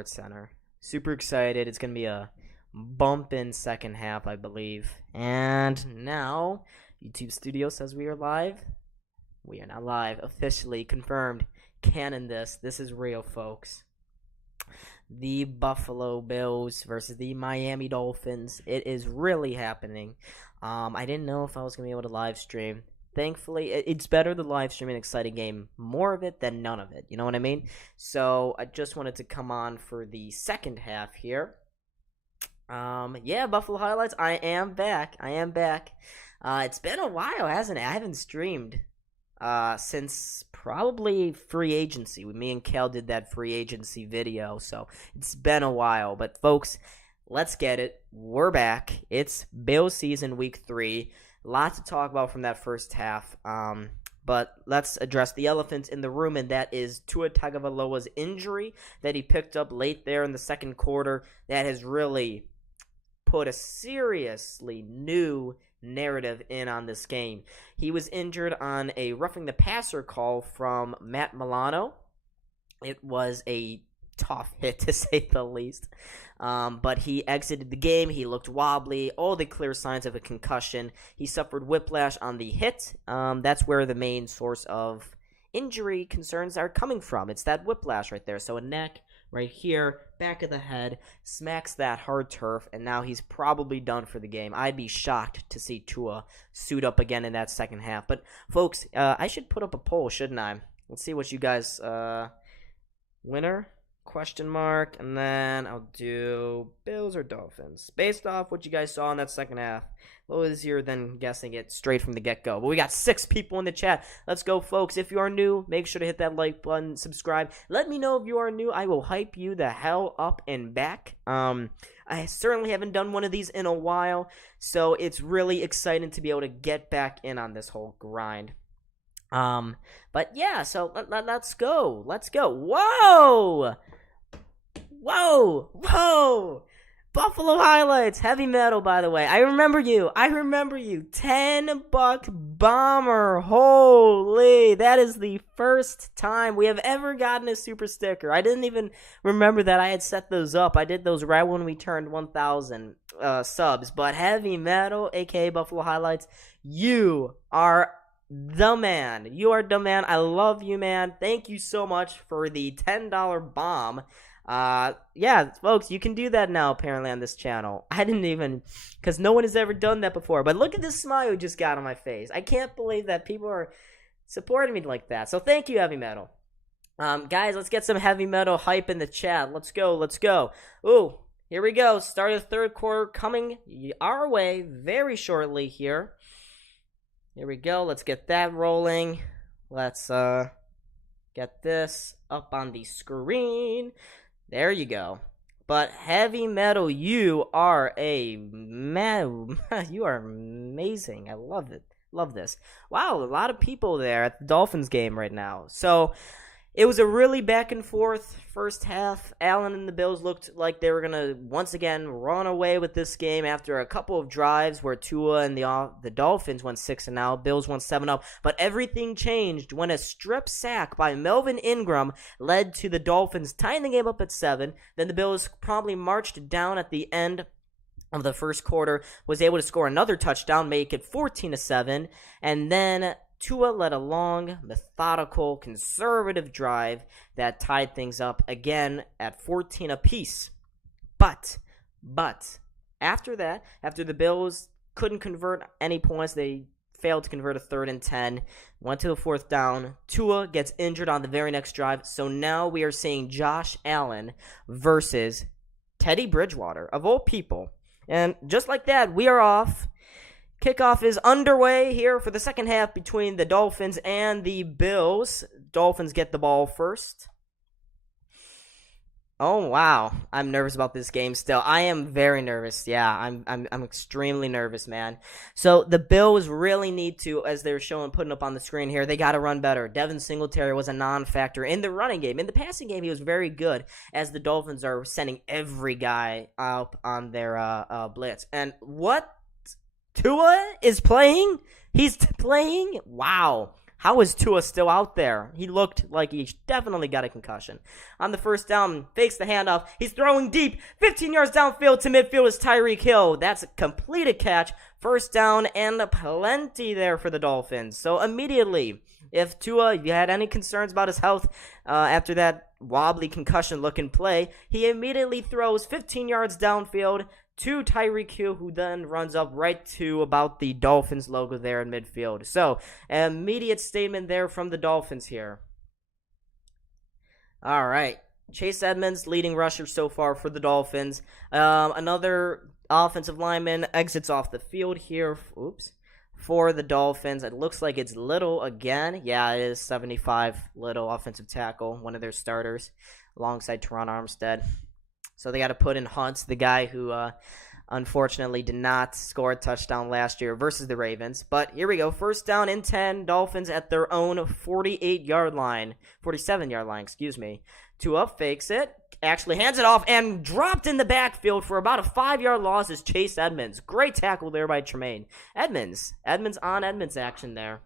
SportsCenter. Super excited. It's going to be a bumpin' second half, I believe. And now, YouTube Studio says we are live. We are not live. Officially confirmed. Canon this. This is real, folks. The Buffalo Bills versus the Miami Dolphins. It is really happening. I didn't know if I was going to be able to live stream. Thankfully, it's better to live stream an exciting game, more of it than none of it. You know what I mean? So I just wanted to come on for the second half here. Yeah, Buffalo highlights. I am back. It's been a while, hasn't it? I haven't streamed since probably free agency. Me and Kel did that free agency video, so it's been a while. But folks, let's get it. We're back. It's Bills season week 3. Lots to talk about from that first half. But let's address the elephant in the room, and that is Tua Tagovailoa's injury that he picked up late there in the second quarter. That has really put a seriously new narrative in on this game. He was injured on a roughing the passer call from Matt Milano. It was a tough hit, to say the least. But he exited the game. He looked wobbly. All the clear signs of a concussion. He suffered whiplash on the hit. That's where the main source of injury concerns are coming from. It's that whiplash right there. So a neck right here, back of the head, smacks that hard turf, and now he's probably done for the game. I'd be shocked to see Tua suit up again in that second half. But, folks, I should put up a poll, shouldn't I? Let's see what you guys... winner? Question mark, and then I'll do Bills or Dolphins. Based off what you guys saw in that second half, what was your then guessing it straight from the get-go? But we got 6 people in the chat. Let's go, folks. If you are new, make sure to hit that like button, subscribe. Let me know if you are new. I will hype you the hell up and back. I certainly haven't done one of these in a while, so it's really exciting to be able to get back in on this whole grind. But yeah, so let's go. Whoa! Buffalo highlights, heavy metal, by the way. I remember you. $10 bomber. Holy, that is the first time we have ever gotten a super sticker. I didn't even remember that I had set those up. I did those right when we turned 1,000 subs. But heavy metal, aka Buffalo highlights, you are the man. I love you, man. Thank you so much for the $10 bomb. Yeah, folks, you can do that now, apparently, on this channel. I didn't even, because no one has ever done that before. But look at this smile you just got on my face. I can't believe that people are supporting me like that. So thank you, Heavy Metal. Guys, let's get some Heavy Metal hype in the chat. Let's go. Ooh, here we go. Start of the third quarter coming our way very shortly here. Here we go. Let's get that rolling. Let's get this up on the screen. There you go. But Heavy Metal, you are you are amazing. I love it. Love this. Wow, a lot of people there at the Dolphins game right now. So it was a really back and forth first half. Allen and the Bills looked like they were going to once again run away with this game after a couple of drives where Tua and the Dolphins went 6-0. Bills went 7-0. But everything changed when a strip sack by Melvin Ingram led to the Dolphins tying the game up at 7. Then the Bills promptly marched down at the end of the first quarter, was able to score another touchdown, make it 14-7. And then Tua led a long, methodical, conservative drive that tied things up again at 14 apiece. But after that, after the Bills couldn't convert any points, they failed to convert a 3rd and 10, went to the 4th down. Tua gets injured on the very next drive, so now we are seeing Josh Allen versus Teddy Bridgewater, of all people. And just like that, we are off. Kickoff is underway here for the second half between the Dolphins and the Bills. Dolphins get the ball first. Oh, wow. I'm nervous about this game still. I am very nervous. Yeah, I'm extremely nervous, man. So the Bills really need to, as they're putting up on the screen here, they got to run better. Devin Singletary was a non-factor in the running game. In the passing game, he was very good, as the Dolphins are sending every guy up on their blitz. And what Tua is playing? He's playing? Wow. How is Tua still out there? He looked like he definitely got a concussion. On the first down, fakes the handoff. He's throwing deep. 15 yards downfield to midfield is Tyreek Hill. That's a completed catch. First down and plenty there for the Dolphins. So immediately, if Tua, you had any concerns about his health after that wobbly concussion-looking play, he immediately throws 15 yards downfield to Tyreek Hill, who then runs up right to about the Dolphins logo there in midfield. So, an immediate statement there from the Dolphins here. All right. Chase Edmonds, leading rusher so far for the Dolphins. Another offensive lineman exits off the field here. For the Dolphins. It looks like it's Little again. Yeah, it is 75 Little, offensive tackle, one of their starters, alongside Teron Armstead. So they got to put in Hunt, the guy who unfortunately did not score a touchdown last year versus the Ravens. But here we go. First down and 10. Dolphins at their own 47-yard line, excuse me. Tua fakes it, actually hands it off, and dropped in the backfield for about a 5-yard loss is Chase Edmonds. Great tackle there by Tremaine. Edmonds on Edmonds action there.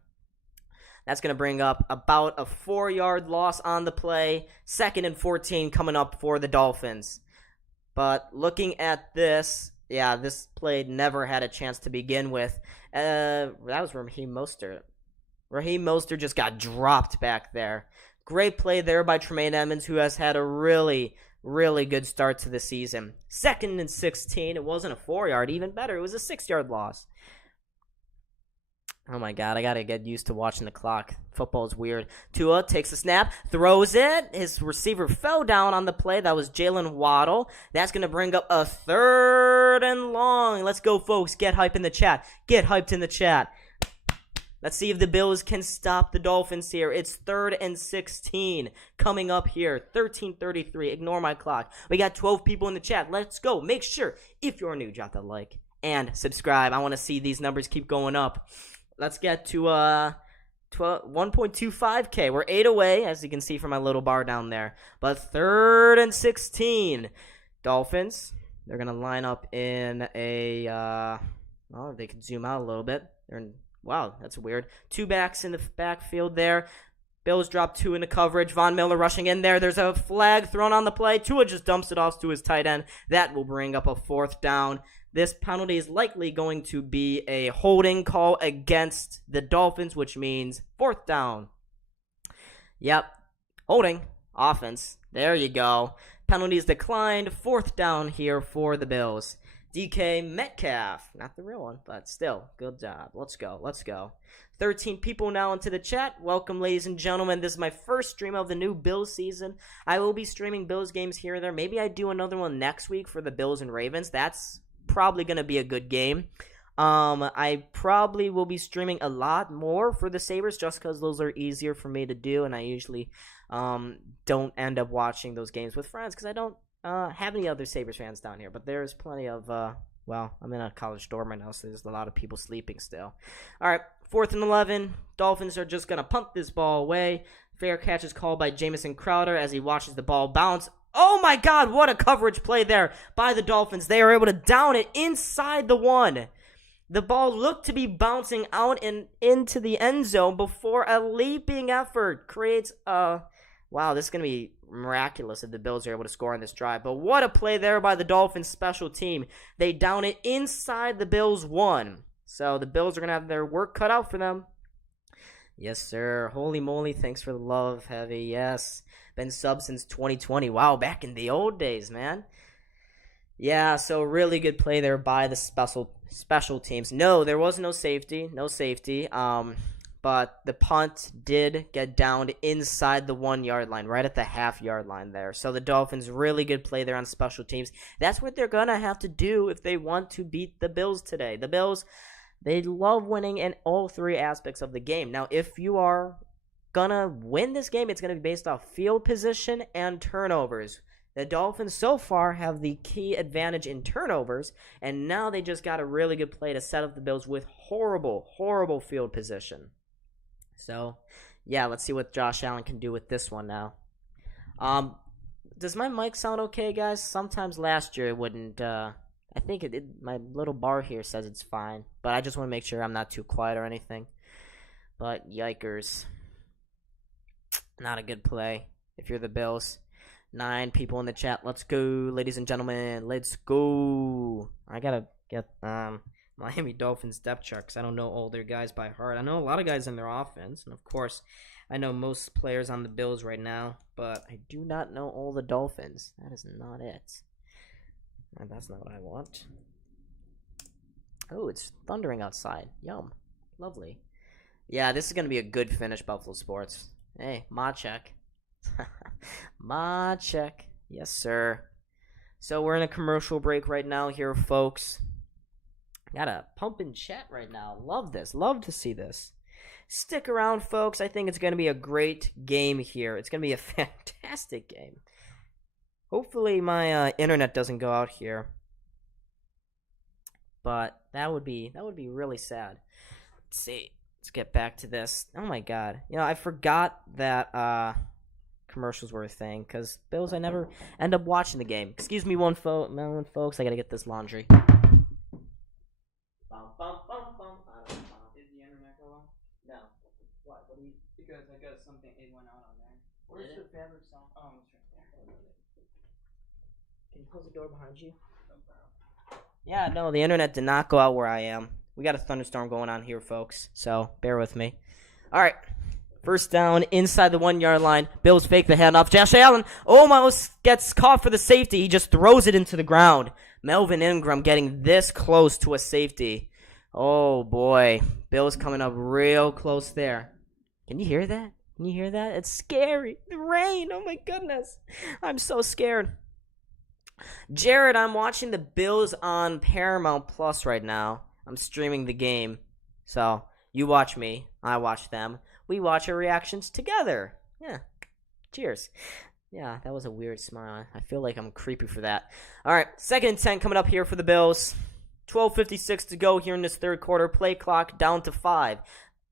That's going to bring up about a 4-yard loss on the play. 2nd and 14 coming up for the Dolphins. But looking at this, yeah, this play never had a chance to begin with. That was Raheem Mostert. Raheem Mostert just got dropped back there. Great play there by Tremaine Edmonds, who has had a really, really good start to the season. 2nd and 16. It wasn't a 4-yard, even better. It was a 6-yard loss. Oh my God, I got to get used to watching the clock. Football is weird. Tua takes a snap, throws it. His receiver fell down on the play. That was Jalen Waddle. That's going to bring up a 3rd and long. Let's go, folks. Get hype in the chat. Get hyped in the chat. Let's see if the Bills can stop the Dolphins here. It's 3rd and 16 coming up here. 13:33. Ignore my clock. We got 12 people in the chat. Let's go. Make sure, if you're new, drop that like and subscribe. I want to see these numbers keep going up. Let's get to 1.25K. We're 8 away, as you can see from my little bar down there. But 3rd and 16. Dolphins, they're going to line up in a, well, they could zoom out a little bit. Wow, that's weird. 2 backs in the backfield there. Bills drop 2 into coverage. Von Miller rushing in there. There's a flag thrown on the play. Tua just dumps it off to his tight end. That will bring up a 4th down. This penalty is likely going to be a holding call against the Dolphins, which means 4th down. Yep, holding, offense. There you go. Penalties declined. 4th down here for the Bills. DK Metcalf. Not the real one, but still, good job. Let's go. 13 people now into the chat. Welcome, ladies and gentlemen. This is my first stream of the new Bills season. I will be streaming Bills games here and there. Maybe I do another one next week for the Bills and Ravens. That's probably going to be a good game. I probably will be streaming a lot more for the Sabres just because those are easier for me to do, and I usually don't end up watching those games with friends because I don't have any other Sabres fans down here. But there's plenty of, well, I'm in a college dorm right now, so there's a lot of people sleeping still. All right, 4th and 11. Dolphins are just going to punt this ball away. Fair catch is called by Jamison Crowder as he watches the ball bounce. Oh my God, what a coverage play there by the Dolphins. They are able to down it inside the 1. The ball looked to be bouncing out and into the end zone before a leaping effort creates a... Wow, this is going to be miraculous if the Bills are able to score on this drive. But what a play there by the Dolphins special team. They down it inside the Bills 1. So the Bills are going to have their work cut out for them. Yes, sir. Holy moly, thanks for the love, Heavy. Yes. Been sub since 2020. Wow, back in the old days, man. Yeah, so really good play there by the special teams. No, there was no safety. But the punt did get down inside the 1-yard line, right at the half-yard line there. So the Dolphins, really good play there on special teams. That's what they're going to have to do if they want to beat the Bills today. The Bills, they love winning in all 3 aspects of the game. Now, if you are going to win this game, it's going to be based off field position and turnovers. The Dolphins so far have the key advantage in turnovers, and now they just got a really good play to set up the Bills with horrible, horrible field position. So, yeah, let's see what Josh Allen can do with this one now. Does my mic sound okay, guys? Sometimes last year it wouldn't. I think my little bar here says it's fine, but I just want to make sure I'm not too quiet or anything. But yikers. Not a good play if you're the Bills. 9 people in the chat. Let's go, ladies and gentlemen. Let's go. I gotta get Miami Dolphins depth chart because I don't know all their guys by heart. I know a lot of guys in their offense, and of course, I know most players on the Bills right now, but I do not know all the Dolphins. That is not it. That's not what I want. Oh, it's thundering outside. Yum. Lovely. Yeah, this is going to be a good finish, Buffalo Sports. Hey, ma check. Ma check. Yes, sir. So we're in a commercial break right now here, folks. Got a pump in chat right now. Love this. Love to see this. Stick around, folks. I think it's going to be a great game here. It's going to be a fantastic game. Hopefully my internet doesn't go out here. But that would be really sad. Let's see. Let's get back to this. Oh my god. You know, I forgot that commercials were a thing because Bills, I never end up watching the game. Excuse me one moment, folks. I got to get this laundry. Is the internet going? No. What? What do you? Because I got something. It went out on there. Where's the fabric song? Oh, it's right there. Can you close the door behind you? No problem. Yeah, no, the internet did not go out where I am. We got a thunderstorm going on here, folks, so bear with me. All right, first down inside the 1-yard line. Bills fake the handoff. Josh Allen almost gets caught for the safety. He just throws it into the ground. Melvin Ingram getting this close to a safety. Oh, boy. Bills coming up real close there. Can you hear that? Can you hear that? It's scary. The rain. Oh, my goodness. I'm so scared. Jared, I'm watching the Bills on Paramount Plus right now. I'm streaming the game. So, you watch me. I watch them. We watch our reactions together. Yeah. Cheers. Yeah, that was a weird smile. I feel like I'm creepy for that. All right, 2nd and 10 coming up here for the Bills. 12:56 to go here in this third quarter. Play clock down to 5.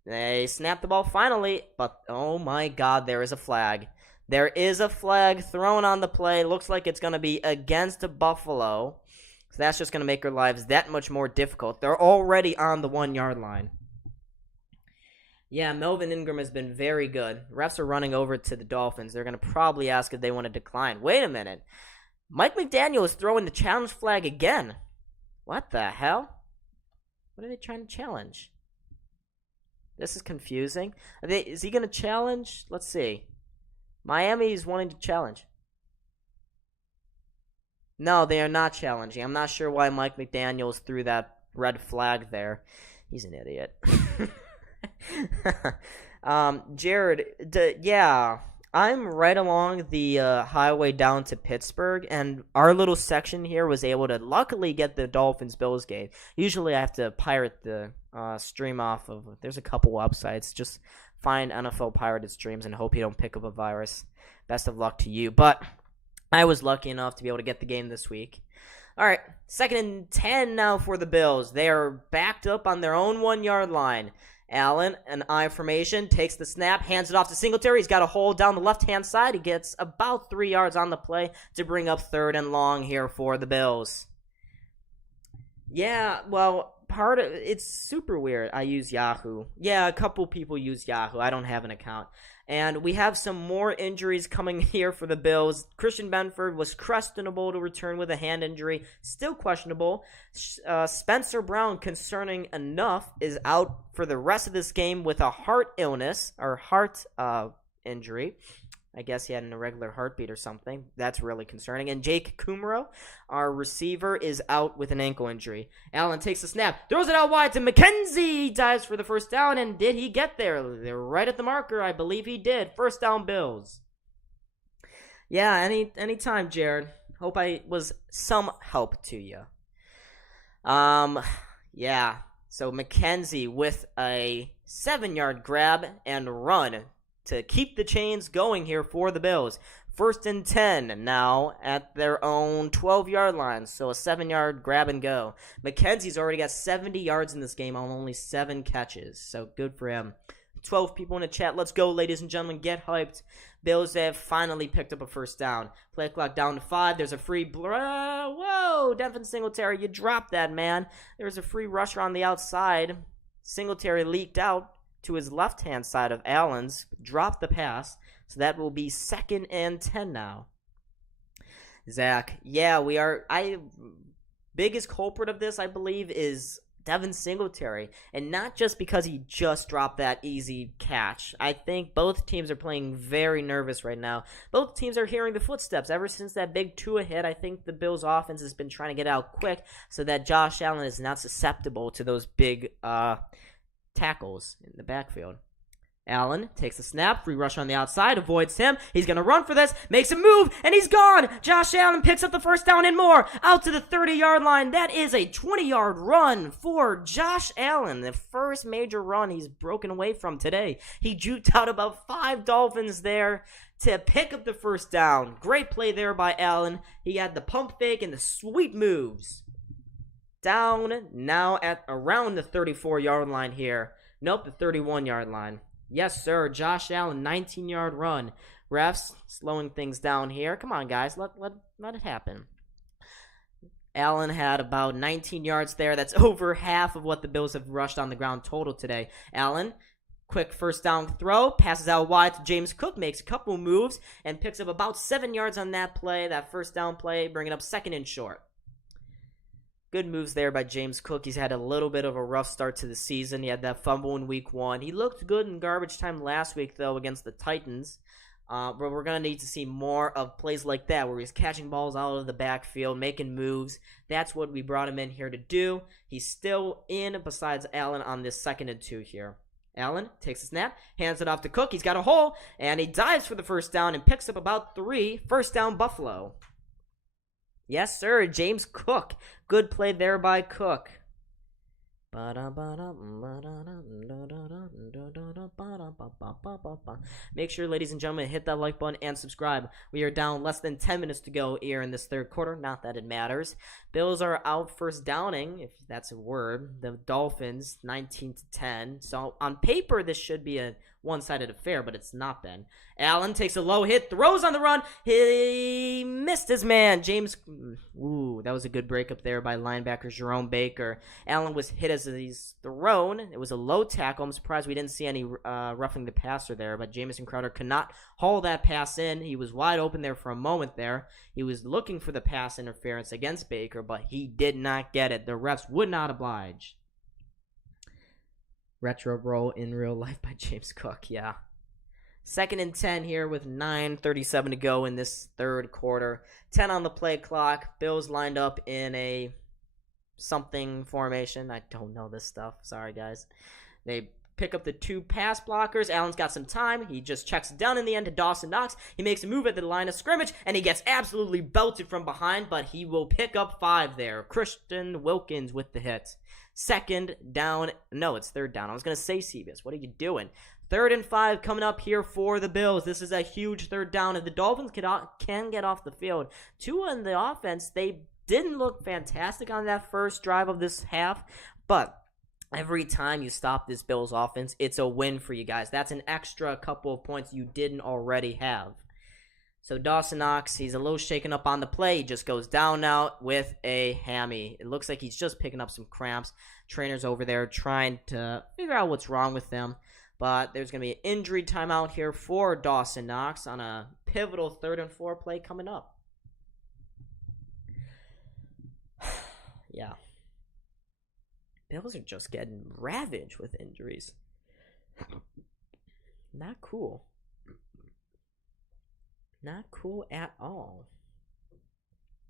They snap the ball finally, but oh my god, there is a flag. There is a flag thrown on the play. Looks like it's going to be against Buffalo. So that's just going to make our lives that much more difficult. They're already on the 1-yard line. Yeah, Melvin Ingram has been very good. Refs are running over to the Dolphins. They're going to probably ask if they want to decline. Wait a minute. Mike McDaniel is throwing the challenge flag again. What the hell? What are they trying to challenge? This is confusing. Is he going to challenge? Let's see. Miami is wanting to challenge. No, they are not challenging. I'm not sure why Mike McDaniels threw that red flag there. He's an idiot. Jared, yeah, I'm right along the highway down to Pittsburgh, and our little section here was able to luckily get the Dolphins-Bills game. Usually I have to pirate the stream off of, there's a couple websites. Just find NFL pirated streams and hope you don't pick up a virus. Best of luck to you. But I was lucky enough to be able to get the game this week. All right, 2nd and 10 now for the Bills. They are backed up on their own 1-yard line. Allen, an I formation, takes the snap, hands it off to Singletary. He's got a hole down the left-hand side. He gets about 3 yards on the play to bring up 3rd and long here for the Bills. Yeah, well, it's super weird. I use Yahoo. Yeah, a couple people use Yahoo. I don't have an account. And we have some more injuries coming here for the Bills. Christian Benford was questionable to return with a hand injury. Still questionable. Spencer Brown, concerning enough, is out for the rest of this game with a heart illness, or heart injury. I guess he had an irregular heartbeat or something. That's really concerning. And Jake Kumro, our receiver, is out with an ankle injury. Allen takes the snap, throws it out wide to McKenzie, dives for the first down, and did he get there? They're right at the marker. I believe he did. First down, Bills. Yeah, anytime, Jared. Hope I was some help to you. Yeah. So McKenzie with a 7-yard grab and run to keep the chains going here for the Bills. 1st and 10 now at their own 12-yard line. So a 7-yard grab and go. McKenzie's already got 70 yards in this game on only 7 catches. So good for him. 12 people in the chat. Let's go, ladies and gentlemen. Get hyped. Bills have finally picked up a first down. Play clock down to 5. There's a free... Whoa, Devin Singletary, you dropped that, man. There's a free rusher on the outside. Singletary leaked out. to his left-hand side of Allen's, dropped the pass, so that will be 2nd and 10 now. Zach, yeah, biggest culprit of this, I believe, is Devin Singletary, and not just because he just dropped that easy catch. I think both teams are playing very nervous right now. Both teams are hearing the footsteps. Ever since that big Tua hit, I think the Bills' offense has been trying to get out quick so that Josh Allen is not susceptible to those big tackles in the backfield. Allen takes a snap, free rush on the outside, avoids him. He's going to run for this, makes a move, and he's gone. Josh Allen picks up the first down and more, out to the 30-yard line. That is a 20-yard run for Josh Allen, the first major run he's broken away from today. He juked out about 5 Dolphins there to pick up the first down. Great play there by Allen. He had the pump fake and the sweet moves. Down now at around the 34-yard line here. Nope, the 31-yard line. Yes, sir. Josh Allen, 19-yard run. Refs slowing things down here. Come on, guys. Let it happen. Allen had about 19 yards there. That's over half of what the Bills have rushed on the ground total today. Allen, quick first down throw. Passes out wide to James Cook. Makes a couple moves and picks up about 7 yards on that play. That first down play, bringing up 2nd and short. Good moves there by James Cook. He's had a little bit of a rough start to the season. He had that fumble in week 1. He looked good in garbage time last week, though, against the Titans. But we're going to need to see more of plays like that, where he's catching balls out of the backfield, making moves. That's what we brought him in here to do. He's still in, besides Allen, on this 2nd and 2 here. Allen takes a snap, hands it off to Cook. He's got a hole, and he dives for the first down and picks up about 3. First down, Buffalo. Yes, sir, James Cook. Good play there by Cook. Make sure, ladies and gentlemen, hit that like button and subscribe. We are down less than 10 minutes to go here in this third quarter. Not that it matters. Bills are out first downing, if that's a word. The Dolphins, 19-10. So on paper, this should be a one-sided affair, but it's not been. Allen takes a low hit, throws on the run. He missed his man. James, that was a good breakup there by linebacker Jerome Baker. Allen was hit as he's thrown. It was a low tackle. I'm surprised we didn't see any roughing the passer there, but Jamison Crowder could not haul that pass in. He was wide open there for a moment there. He was looking for the pass interference against Baker, but he did not get it. The refs would not oblige. Retro roll in real life by James Cook, yeah. 2nd and 10 here with 9:37 to go in this third quarter. 10 on the play clock. Bills lined up in a something formation. I don't know this stuff. Sorry, guys. They pick up the 2 pass blockers. Allen's got some time. He just checks it down in the end to Dawson Knox. He makes a move at the line of scrimmage, and he gets absolutely belted from behind, but he will pick up 5 there. Christian Wilkins with the hit. 2nd down. No, it's 3rd down. I was going to say, Ceebus, what are you doing? 3rd and 5 coming up here for the Bills. This is a huge 3rd down, and the Dolphins can get off the field. Tua in the offense, they didn't look fantastic on that first drive of this half, but every time you stop this Bills offense, it's a win for you guys. That's an extra couple of points you didn't already have. So Dawson Knox, he's a little shaken up on the play. He just goes down now with a hammy. It looks like he's just picking up some cramps. Trainers over there trying to figure out what's wrong with him. But there's going to be an injury timeout here for Dawson Knox on a pivotal 3rd and 4 play coming up. Yeah. Bills are just getting ravaged with injuries. Not cool. Not cool at all.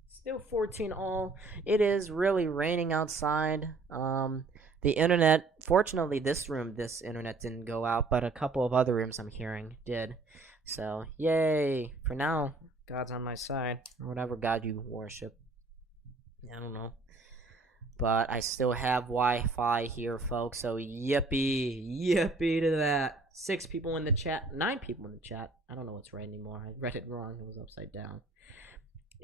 Still 14-all. It is really raining outside. The internet, fortunately this internet didn't go out, but a couple of other rooms I'm hearing did. So, yay. For now, God's on my side. Or whatever God you worship. I don't know. But I still have Wi-Fi here, folks. So, yippee to that. 6 people in the chat. 9 people in the chat. I don't know what's right anymore. I read it wrong. It was upside down.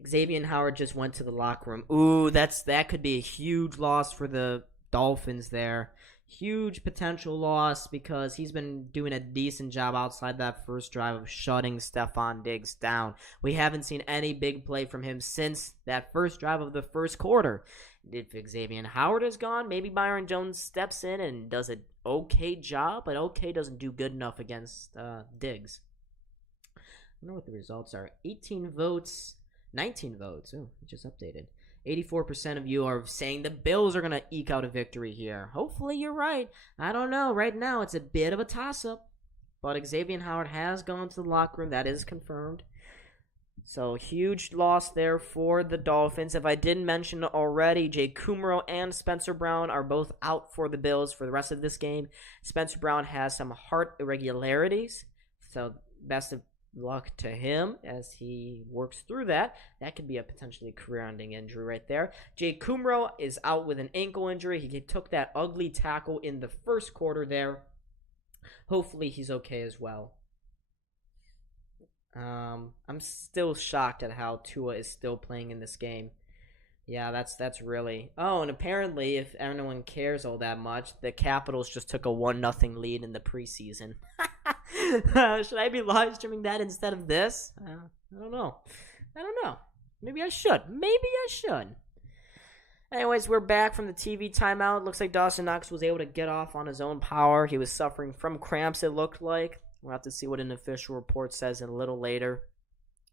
Xavier Howard just went to the locker room. Ooh, that could be a huge loss for the Dolphins there. Huge potential loss because he's been doing a decent job outside that first drive of shutting Stephon Diggs down. We haven't seen any big play from him since that first drive of the first quarter. If Xavier Howard is gone, maybe Byron Jones steps in and does a okay job, but okay doesn't do good enough against Diggs. I don't know what the results are. 18 votes, 19 votes. Oh, it just updated. 84% of you are saying the Bills are going to eke out a victory here. Hopefully you're right. I don't know. Right now it's a bit of a toss-up. But Xavier Howard has gone to the locker room. That is confirmed. So, huge loss there for the Dolphins. If I didn't mention already, Jay Kumro and Spencer Brown are both out for the Bills for the rest of this game. Spencer Brown has some heart irregularities. So, best of luck to him as he works through that. That could be a potentially career-ending injury right there. Jay Kumro is out with an ankle injury. He took that ugly tackle in the first quarter there. Hopefully he's okay as well. I'm still shocked at how Tua is still playing in this game. Yeah, that's really... Oh, and apparently, if anyone cares all that much, the Capitals just took a 1-0 lead in the preseason. Should I be live streaming that instead of this? I don't know. Maybe I should. Anyways, we're back from the TV timeout. Looks like Dawson Knox was able to get off on his own power. He was suffering from cramps, it looked like. We'll have to see what an official report says a little later.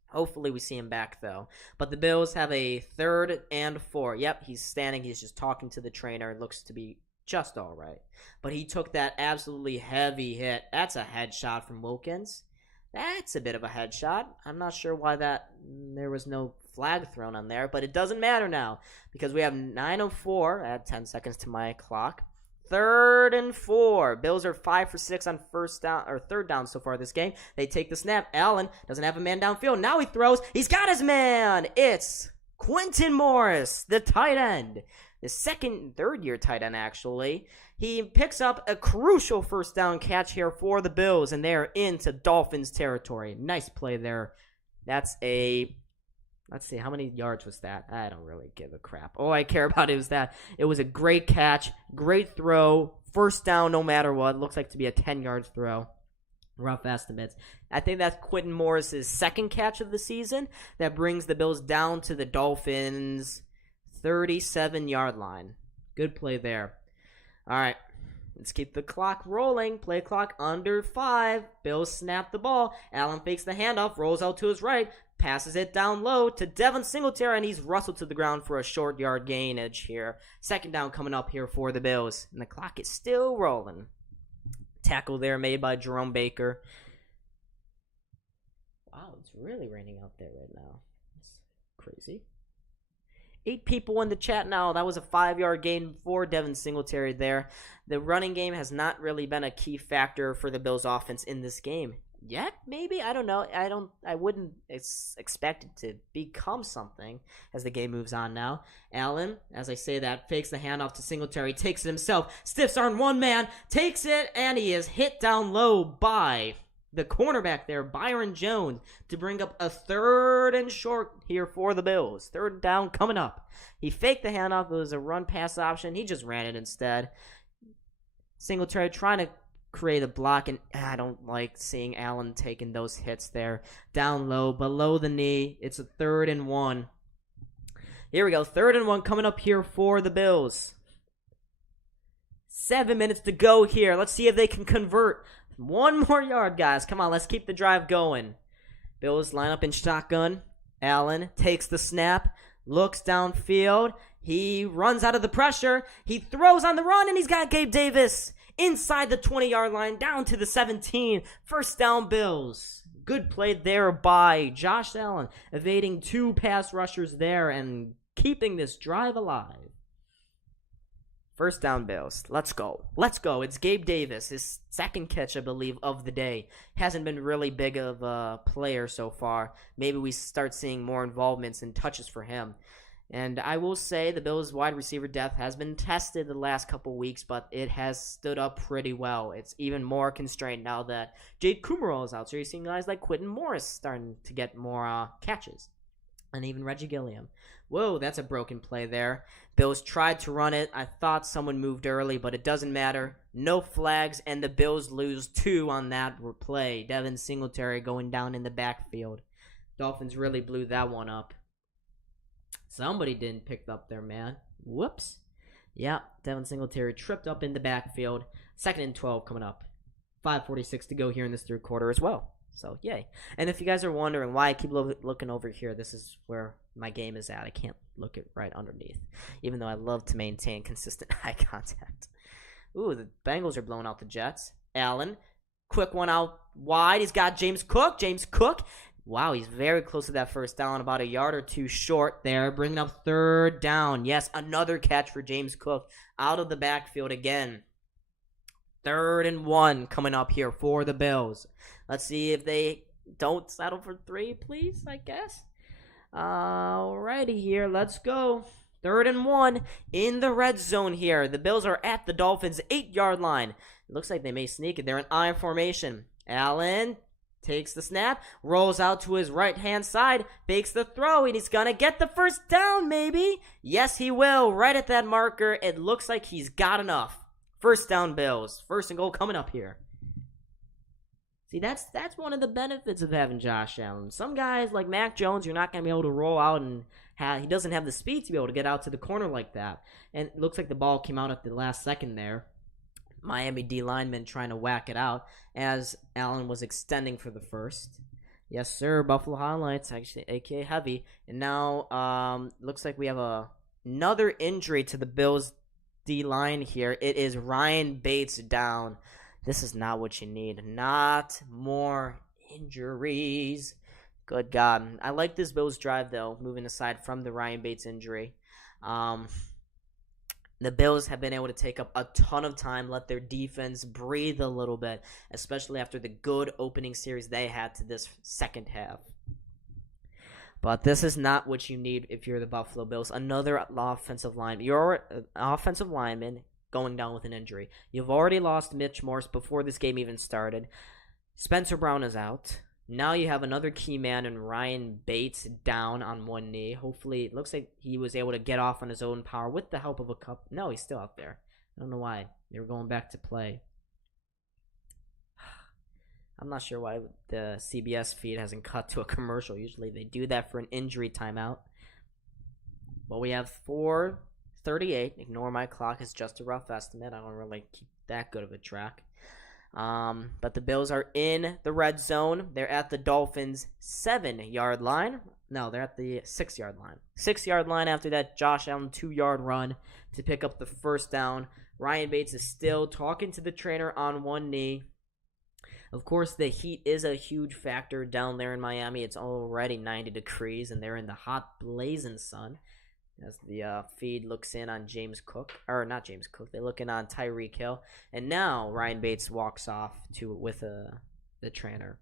Hopefully we see him back, though. But the Bills have a 3rd and 4. Yep, he's standing. He's just talking to the trainer. It looks to be just all right. But he took that absolutely heavy hit. That's a headshot from Wilkins. That's a bit of a headshot. I'm not sure why there was no flag thrown on there, but it doesn't matter now because we have 9:04. I had 10 seconds to my clock. 3rd and 4. Bills are 5 for 6 on 3rd down so far this game. They take the snap. Allen doesn't have a man downfield. Now he throws. He's got his man. It's Quentin Morris, the tight end. The third-year tight end, actually. He picks up a crucial first down catch here for the Bills, and they're into Dolphins territory. Nice play there. That's let's see, how many yards was that? I don't really give a crap. All I care about is that it was a great catch, great throw, first down no matter what. Looks like to be a 10-yard throw. Rough estimates. I think that's Quentin Morris' 2nd catch of the season. That brings the Bills down to the Dolphins' 37-yard line. Good play there. All right, let's keep the clock rolling. Play clock under 5. Bills snap the ball. Allen fakes the handoff, rolls out to his right, passes it down low to Devin Singletary, and he's rustled to the ground for a short yard gainage here. 2nd down coming up here for the Bills, and the clock is still rolling. Tackle there made by Jerome Baker. Wow, it's really raining out there right now. That's crazy. 8 people in the chat now. That was a 5-yard gain for Devin Singletary there. The running game has not really been a key factor for the Bills offense in this game. Yet, maybe? I don't know. I wouldn't expect it to become something as the game moves on now. Allen, as I say that, fakes the handoff to Singletary, takes it himself, stiffs arm one man, takes it, and he is hit down low by the cornerback there, Byron Jones, to bring up a 3rd and short here for the Bills. 3rd down coming up. He faked the handoff. It was a run-pass option. He just ran it instead. Singletary trying to create a block, and I don't like seeing Allen taking those hits there. Down low, below the knee. It's a 3rd and 1. Here we go. 3rd and 1 coming up here for the Bills. 7 minutes to go here. Let's see if they can convert. 1 more yard, guys. Come on, let's keep the drive going. Bills line up in shotgun. Allen takes the snap, looks downfield. He runs out of the pressure. He throws on the run, and he's got Gabe Davis inside the 20-yard line, down to the 17. First down, Bills. Good play there by Josh Allen, evading 2 pass rushers there and keeping this drive alive. First down, Bills. Let's go. It's Gabe Davis, his 2nd catch, I believe, of the day. Hasn't been really big of a player so far. Maybe we start seeing more involvements and touches for him. And I will say the Bills' wide receiver depth has been tested the last couple weeks, but it has stood up pretty well. It's even more constrained now that Jade Kumerow is out. So you're seeing guys like Quentin Morris starting to get more catches. And even Reggie Gilliam. Whoa, that's a broken play there. Bills tried to run it. I thought someone moved early, but it doesn't matter. No flags, and the Bills lose 2 on that play. Devin Singletary going down in the backfield. Dolphins really blew that one up. Somebody didn't pick up their man. Whoops. Yeah, Devin Singletary tripped up in the backfield. 2nd and 12 coming up. 5:46 to go here in this third quarter as well. So, yay. And if you guys are wondering why I keep looking over here, this is where my game is at. I can't look it right underneath, even though I love to maintain consistent eye contact. Ooh, the Bengals are blowing out the Jets. Allen, quick one out wide. He's got James Cook. Wow, he's very close to that first down, about a yard or two short there, bringing up 3rd down. Yes, another catch for James Cook out of the backfield again. 3rd and 1 coming up here for the Bills. Let's see if they don't settle for 3, please, I guess. Alrighty here, let's go. 3rd and 1 in the red zone here. The Bills are at the Dolphins' 8-yard line. It looks like they may sneak it. They're in I formation. Allen takes the snap, rolls out to his right-hand side, fakes the throw, and he's going to get the first down, maybe. Yes, he will. Right at that marker, it looks like he's got enough. First down, Bills. 1st and goal coming up here. See, that's one of the benefits of having Josh Allen. Some guys like Mac Jones, you're not going to be able to roll out, and he doesn't have the speed to be able to get out to the corner like that. And it looks like the ball came out at the last second there. Miami D lineman trying to whack it out as Allen was extending for the first. Yes, sir. Buffalo highlights, actually, aka heavy. And now looks like we have another injury to the Bills D line here. It is Ryan Bates down. This is not what you need. Not more injuries. Good God. I like this Bills drive, though, moving aside from the Ryan Bates injury. The Bills have been able to take up a ton of time, let their defense breathe a little bit, especially after the good opening series they had to this second half. But this is not what you need if you're the Buffalo Bills. Another offensive lineman. You're an offensive lineman going down with an injury. You've already lost Mitch Morse before this game even started. Spencer Brown is out. Now you have another key man in Ryan Bates down on one knee. Hopefully, it looks like he was able to get off on his own power with the help of a cup. No, he's still out there. I don't know why. They were going back to play. I'm not sure why the CBS feed hasn't cut to a commercial. Usually they do that for an injury timeout. But we have 4:38. Ignore my clock. It's just a rough estimate. I don't really keep that good of a track. But the Bills are in the red zone. They're at the Dolphins' 7-yard line. No, they're at the 6-yard line. 6-yard line after that Josh Allen 2-yard run to pick up the first down. Ryan Bates is still talking to the trainer on one knee. Of course, the heat is a huge factor down there in Miami. It's already 90 degrees, and they're in the hot, blazing sun. As the feed looks in on James Cook, or not James Cook, they look in on Tyreek Hill, and now Ryan Bates walks off with the trainer.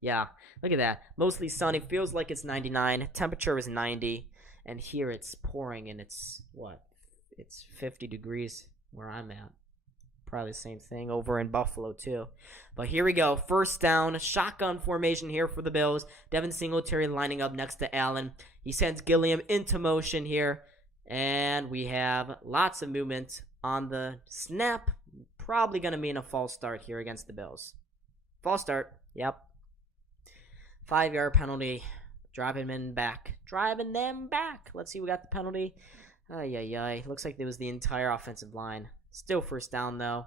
Yeah, look at that. Mostly sunny, feels like it's 99. Temperature is 90, and here it's pouring, and it's 50 degrees where I'm at. Probably the same thing over in Buffalo too. But here we go. First down, shotgun formation here for the Bills. Devin Singletary lining up next to Allen. He sends Gilliam into motion here. And we have lots of movement on the snap. Probably going to mean a false start here against the Bills. False start. Yep. 5-yard penalty. Driving them back. Let's see, we got the penalty. Looks like it was the entire offensive line. Still first down, though.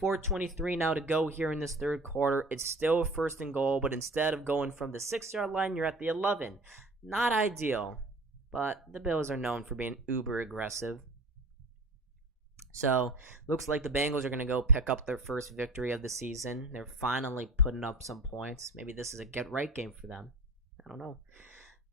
4:23 now to go here in this third quarter. It's still first and goal, but instead of going from the 6-yard line, you're at the 11. Not ideal, but the Bills are known for being uber aggressive. So, looks like the Bengals are going to go pick up their first victory of the season. They're finally putting up some points. Maybe this is a get-right game for them. I don't know.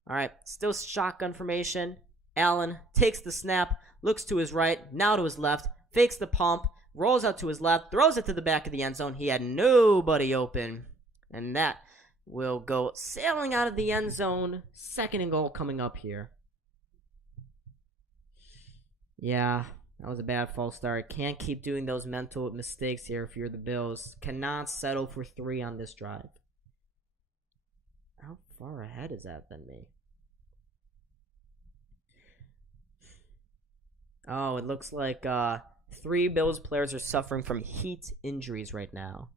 All right, still shotgun formation. Allen takes the snap, looks to his right, now to his left, fakes the pump, rolls out to his left, throws it to the back of the end zone. He had nobody open, and that will go sailing out of the end zone. 2nd and goal coming up here. Yeah, that was a bad false start. Can't keep doing those mental mistakes here if you're the Bills. Cannot settle for 3 on this drive. How far ahead is that than me? Oh, it looks like 3 Bills players are suffering from heat injuries right now.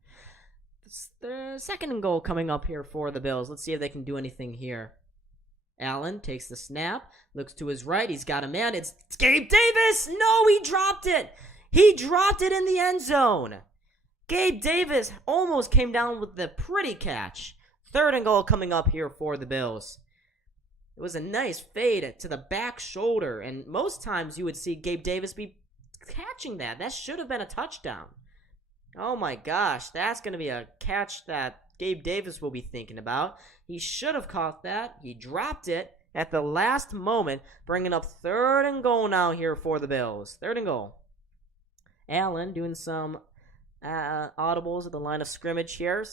It's the 2nd and goal coming up here for the Bills. Let's see if they can do anything here. Allen takes the snap, looks to his right. He's got a man. It's Gabe Davis. No, he dropped it. He dropped it in the end zone. Gabe Davis almost came down with the pretty catch. 3rd and goal coming up here for the Bills. It was a nice fade to the back shoulder, and most times you would see Gabe Davis be catching that. That should have been a touchdown. Oh my gosh, that's going to be a catch that Gabe Davis will be thinking about. He should have caught that. He dropped it at the last moment, bringing up 3rd and goal now here for the Bills. 3rd and goal. Allen doing some audibles at the line of scrimmage here.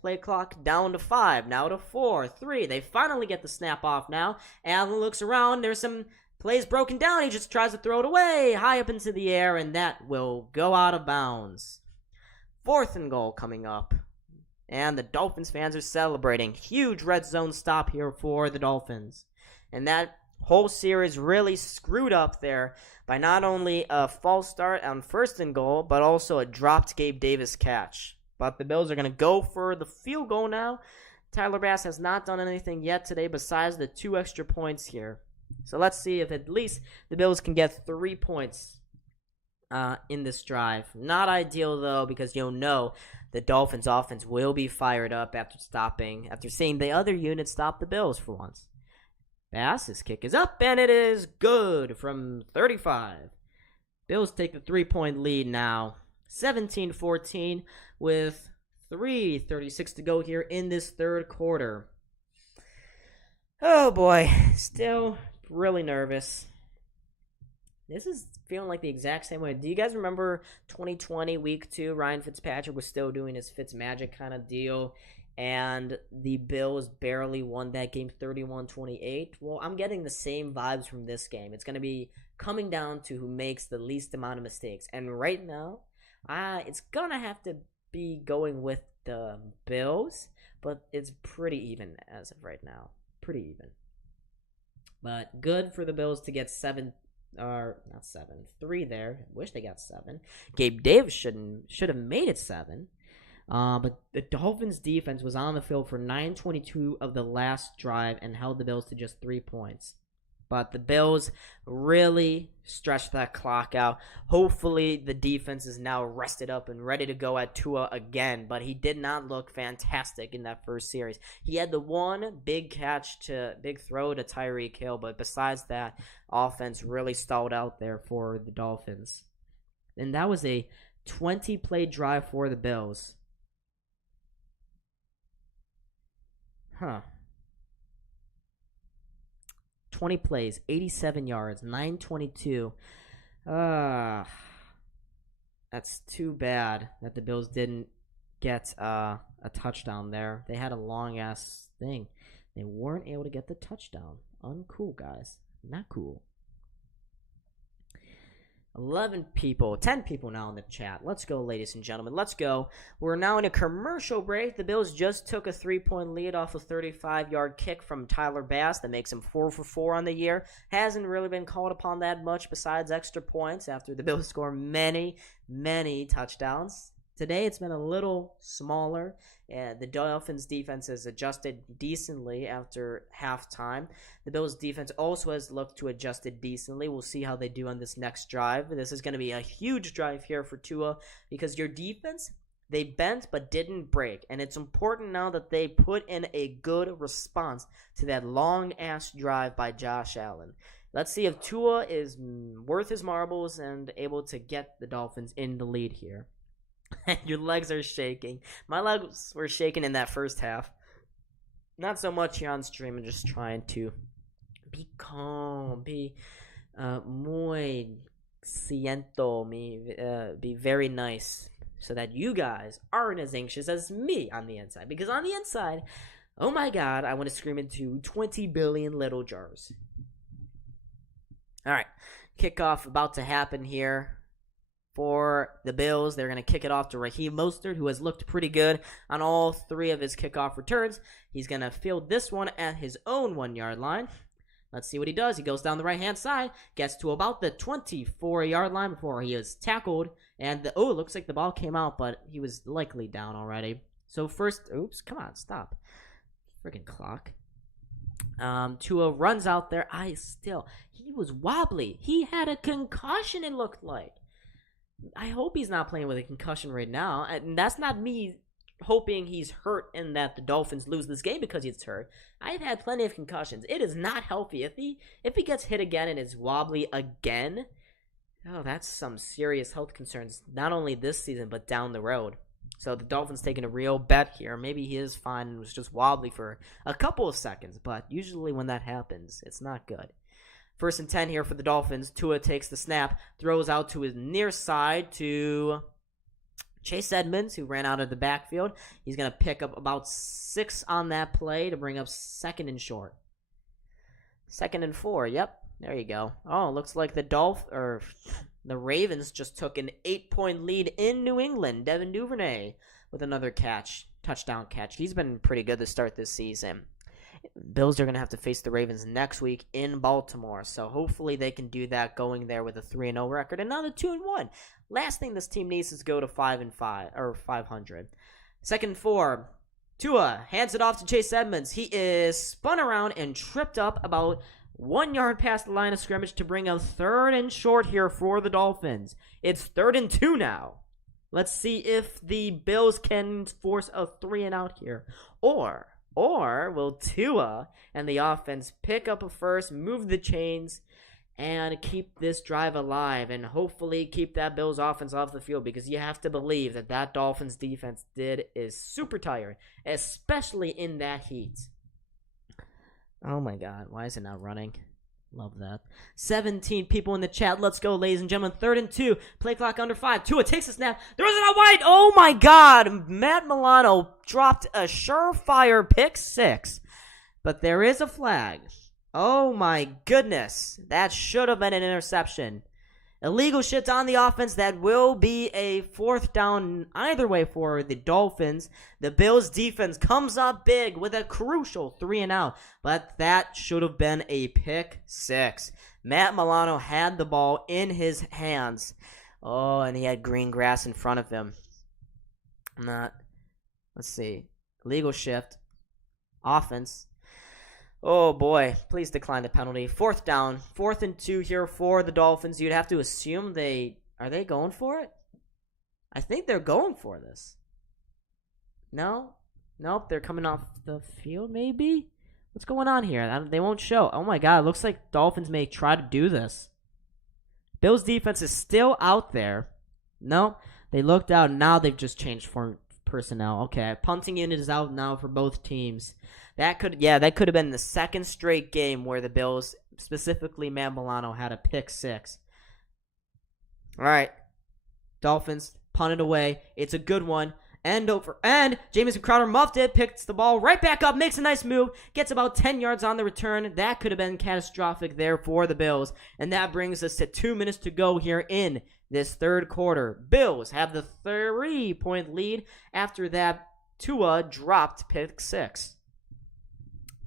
Play clock down to 5, now to 4, 3. They finally get the snap off now. Allen looks around. There's some plays broken down. He just tries to throw it away high up into the air, and that will go out of bounds. 4th and goal coming up. And the Dolphins fans are celebrating. Huge red zone stop here for the Dolphins. And that whole series really screwed up there by not only a false start on 1st and goal, but also a dropped Gabe Davis catch. But the Bills are going to go for the field goal now. Tyler Bass has not done anything yet today besides the 2 extra points here. So let's see if at least the Bills can get 3 points in this drive. Not ideal, though, because you'll know the Dolphins' offense will be fired up after seeing the other unit stop the Bills for once. Bass's kick is up, and it is good from 35. Bills take the 3-point lead now. 17-14 with 3:36 to go here in this 3rd quarter. Oh boy, still really nervous. This is feeling like the exact same way. Do you guys remember 2020 week 2? Ryan Fitzpatrick was still doing his Fitzmagic kind of deal, and the Bills barely won that game 31-28. Well, I'm getting the same vibes from this game. It's going to be coming down to who makes the least amount of mistakes. And right now, it's going to have to be going with the Bills, but it's pretty even as of right now. Pretty even. But good for the Bills to get 3 there. Wish they got 7. Gabe Davis should have made it 7. But the Dolphins defense was on the field for 9:22 of the last drive and held the Bills to just 3 points. But the Bills really stretched that clock out. Hopefully the defense is now rested up and ready to go at Tua again. But he did not look fantastic in that first series. He had the one big throw to Tyreek Hill. But besides that, offense really stalled out there for the Dolphins. And that was a 20-play drive for the Bills. 20 plays, 87 yards, 922. That's too bad that the Bills didn't get a touchdown there. They had a long-ass thing. They weren't able to get the touchdown. Uncool, guys. Not cool. 10 people now in the chat. Let's go, ladies and gentlemen. Let's go. We're now in a commercial break. The Bills just took a 3-point lead off a 35-yard kick from Tyler Bass that makes him 4 for 4 on the year. Hasn't really been called upon that much besides extra points after the Bills score many, many touchdowns. Today it's been a little smaller. The Dolphins defense has adjusted decently after halftime. The Bills defense also has looked to adjust it decently. We'll see how they do on this next drive. This is going to be a huge drive here for Tua because your defense, they bent but didn't break. And it's important now that they put in a good response to that long-ass drive by Josh Allen. Let's see if Tua is worth his marbles and able to get the Dolphins in the lead here. Your legs are shaking. My legs were shaking in that first half. Not so much here on stream. I'm just trying to be calm, be muy be very nice so that you guys aren't as anxious as me on the inside. Because on the inside, oh my God, I want to scream into 20 billion little jars. All right, kickoff about to happen here. For the Bills, they're going to kick it off to Raheem Mostert, who has looked pretty good on all 3 of his kickoff returns. He's going to field this one at his own 1-yard line. Let's see what he does. He goes down the right-hand side, gets to about the 24-yard line before he is tackled. And it looks like the ball came out, but he was likely down already. So first, come on, stop. Freaking clock. Tua runs out there. He was wobbly. He had a concussion, it looked like. I hope he's not playing with a concussion right now. And that's not me hoping he's hurt and that the Dolphins lose this game because he's hurt. I've had plenty of concussions. It is not healthy. If he gets hit again and is wobbly again, oh, that's some serious health concerns, not only this season, but down the road. So the Dolphins taking a real bet here. Maybe he is fine and was just wobbly for a couple of seconds, but usually when that happens, it's not good. 1st and 10 here for the Dolphins. Tua takes the snap, throws out to his near side to Chase Edmonds, who ran out of the backfield. He's going to pick up about 6 on that play to bring up 2nd and short. 2nd and 4, yep. There you go. Oh, looks like the Ravens just took an 8-point lead in New England. Devin Duvernay with another touchdown catch. He's been pretty good to start this season. Bills are going to have to face the Ravens next week in Baltimore, so hopefully they can do that going there with a 3-0 record. And now they're 2-1. Last thing this team needs is go to 5-5 or 500. 2nd and 4. Tua hands it off to Chase Edmonds. He is spun around and tripped up about 1 yard past the line of scrimmage to bring a 3rd and short here for the Dolphins. It's 3rd and 2 now. Let's see if the Bills can force a 3-and-out here. Or will Tua and the offense pick up a first, move the chains, and keep this drive alive and hopefully keep that Bills offense off the field, because you have to believe that Dolphins defense is super tired, especially in that heat. Oh my God, why is it not running? Love that. 17 people in the chat. Let's go, ladies and gentlemen. 3rd and 2. Play clock under 5. Tua takes a snap. Throws it out wide. Oh my God. Matt Milano dropped a surefire pick 6. But there is a flag. Oh my goodness. That should have been an interception. Illegal shit on the offense. That will be a 4th down either way for the Dolphins. The Bills defense comes up big with a crucial 3-and-out, but that should have been a pick 6. Matt Milano had the ball in his hands. Oh, and he had green grass in front of him. Let's see. Illegal shift. Offense. Oh boy, please decline the penalty. 4th down, 4th and 2 here for the Dolphins. You'd have to assume are they going for it? I think they're going for this. No? Nope, they're coming off the field maybe? What's going on here? They won't show. Oh my God, it looks like Dolphins may try to do this. Bills defense is still out there. No, they looked out. Now they've just changed personnel. Okay, punting unit is out now for both teams. That could have been the 2nd straight game where the Bills, specifically Matt Milano, had a pick 6. All right, Dolphins punt it away. It's a good one. End over. And Jamison Crowder muffed it, picks the ball right back up, makes a nice move, gets about 10 yards on the return. That could have been catastrophic there for the Bills. And that brings us to 2 minutes to go here in this 3rd quarter. Bills have the 3-point lead. After that, Tua dropped pick 6.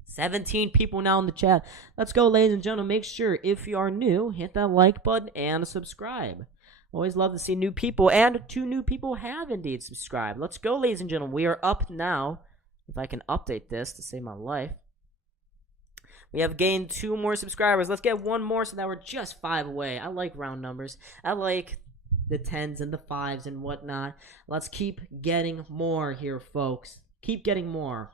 17 people now in the chat. Let's go, ladies and gentlemen. Make sure, if you are new, hit that like button and subscribe. Always love to see new people, and 2 new people have indeed subscribed. Let's go, ladies and gentlemen. We are up now. If I can update this to save my life. We have gained 2 more subscribers. Let's get 1 more so that we're just 5 away. I like round numbers. I like the 10s and the 5s and whatnot. Let's keep getting more here, folks. Keep getting more.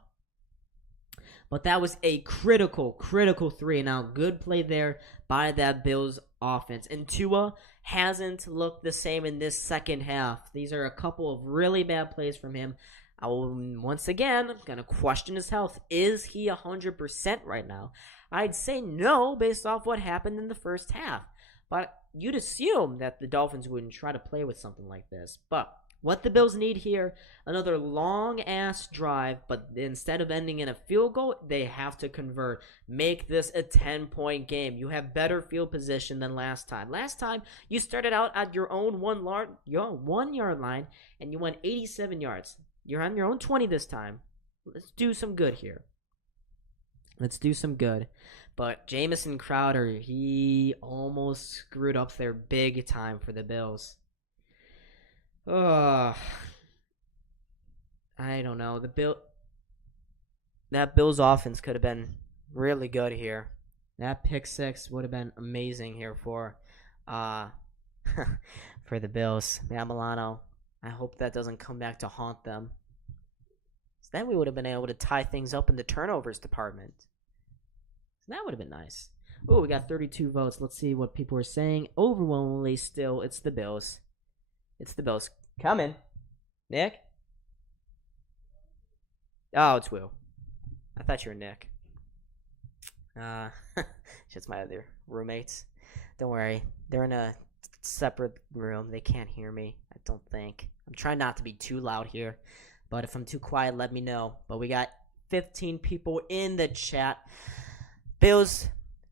But that was a critical 3-and-out. Good play there by that Bills offense. And Tua hasn't looked the same in this 2nd half. These are a couple of really bad plays from him. Once again, I'm going to question his health. Is he 100% right now? I'd say no based off what happened in the 1st half. But you'd assume that the Dolphins wouldn't try to play with something like this. But what the Bills need here, another long-ass drive, but instead of ending in a field goal, they have to convert. Make this a 10-point game. You have better field position than last time. Last time, you started out at your own 1-yard line, and you went 87 yards. You're on your own 20 this time. Let's do some good here. Let's do some good. But Jamison Crowder, he almost screwed up there big time for the Bills. I don't know. That Bills offense could have been really good here. That pick six would have been amazing here for for the Bills. Yeah, Milano. I hope that doesn't come back to haunt them. So then we would have been able to tie things up in the turnovers department. So that would have been nice. Oh, we got 32 votes. Let's see what people are saying. Overwhelmingly still, it's the Bills. It's the Bills. Coming. Nick? Oh, it's Will. I thought you were Nick. It's my other roommates. Don't worry. They're in a separate room. They can't hear me, I don't think. I'm trying not to be too loud here. But if I'm too quiet, let me know. But we got 15 people in the chat. Bills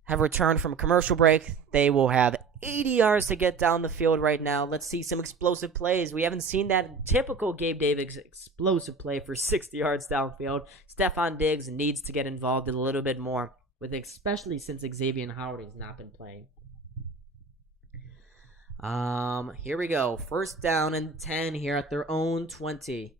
have returned from a commercial break. They will have 80 yards to get down the field right now. Let's see some explosive plays. We haven't seen that typical Gabe Davis explosive play for 60 yards downfield. Stephon Diggs needs to get involved a little bit more, with especially since Xavier Howard has not been playing. Here we go. First down and 10 here at their own 20.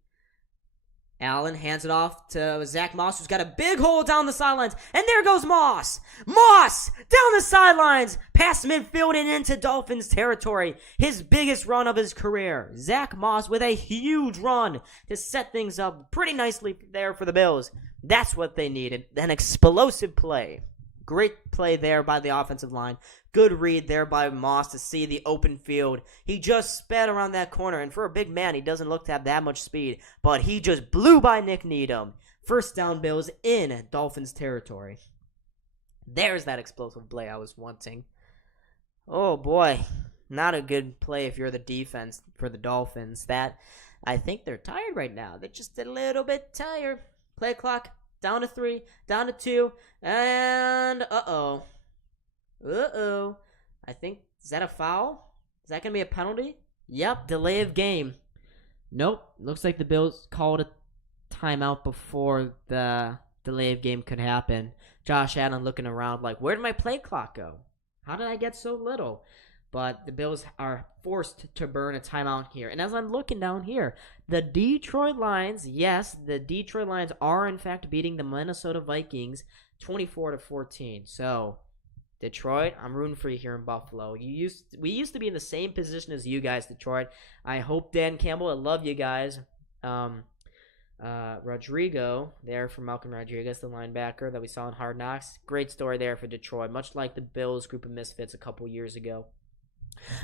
Allen hands it off to Zach Moss, who's got a big hole down the sidelines. And there goes Moss. Moss down the sidelines, past midfield and into Dolphins territory. His biggest run of his career. Zach Moss with a huge run to set things up pretty nicely there for the Bills. That's what they needed. An explosive play. Great play there by the offensive line. Good read there by Moss to see the open field. He just sped around that corner, and for a big man, he doesn't look to have that much speed, but he just blew by Nick Needham. First down, Bills in Dolphins territory. There's that explosive play I was wanting. Oh boy, not a good play if you're the defense for the Dolphins. I think they're tired right now. They're just a little bit tired. Play clock down to 3, down to 2, and uh-oh. I think, is that a foul? Is that going to be a penalty? Yep, delay of game. Nope, looks like the Bills called a timeout before the delay of game could happen. Josh Allen looking around like, where did my play clock go? How did I get so little? But the Bills are forced to burn a timeout here. And as I'm looking down here, the Detroit Lions, yes, the Detroit Lions are in fact beating the Minnesota Vikings 24-14. So, Detroit, I'm rooting for you here in Buffalo. We used to be in the same position as you guys, Detroit. I hope Dan Campbell, I love you guys. Rodrigo, there from Malcolm Rodriguez, the linebacker that we saw in Hard Knocks. Great story there for Detroit, much like the Bills group of misfits a couple years ago.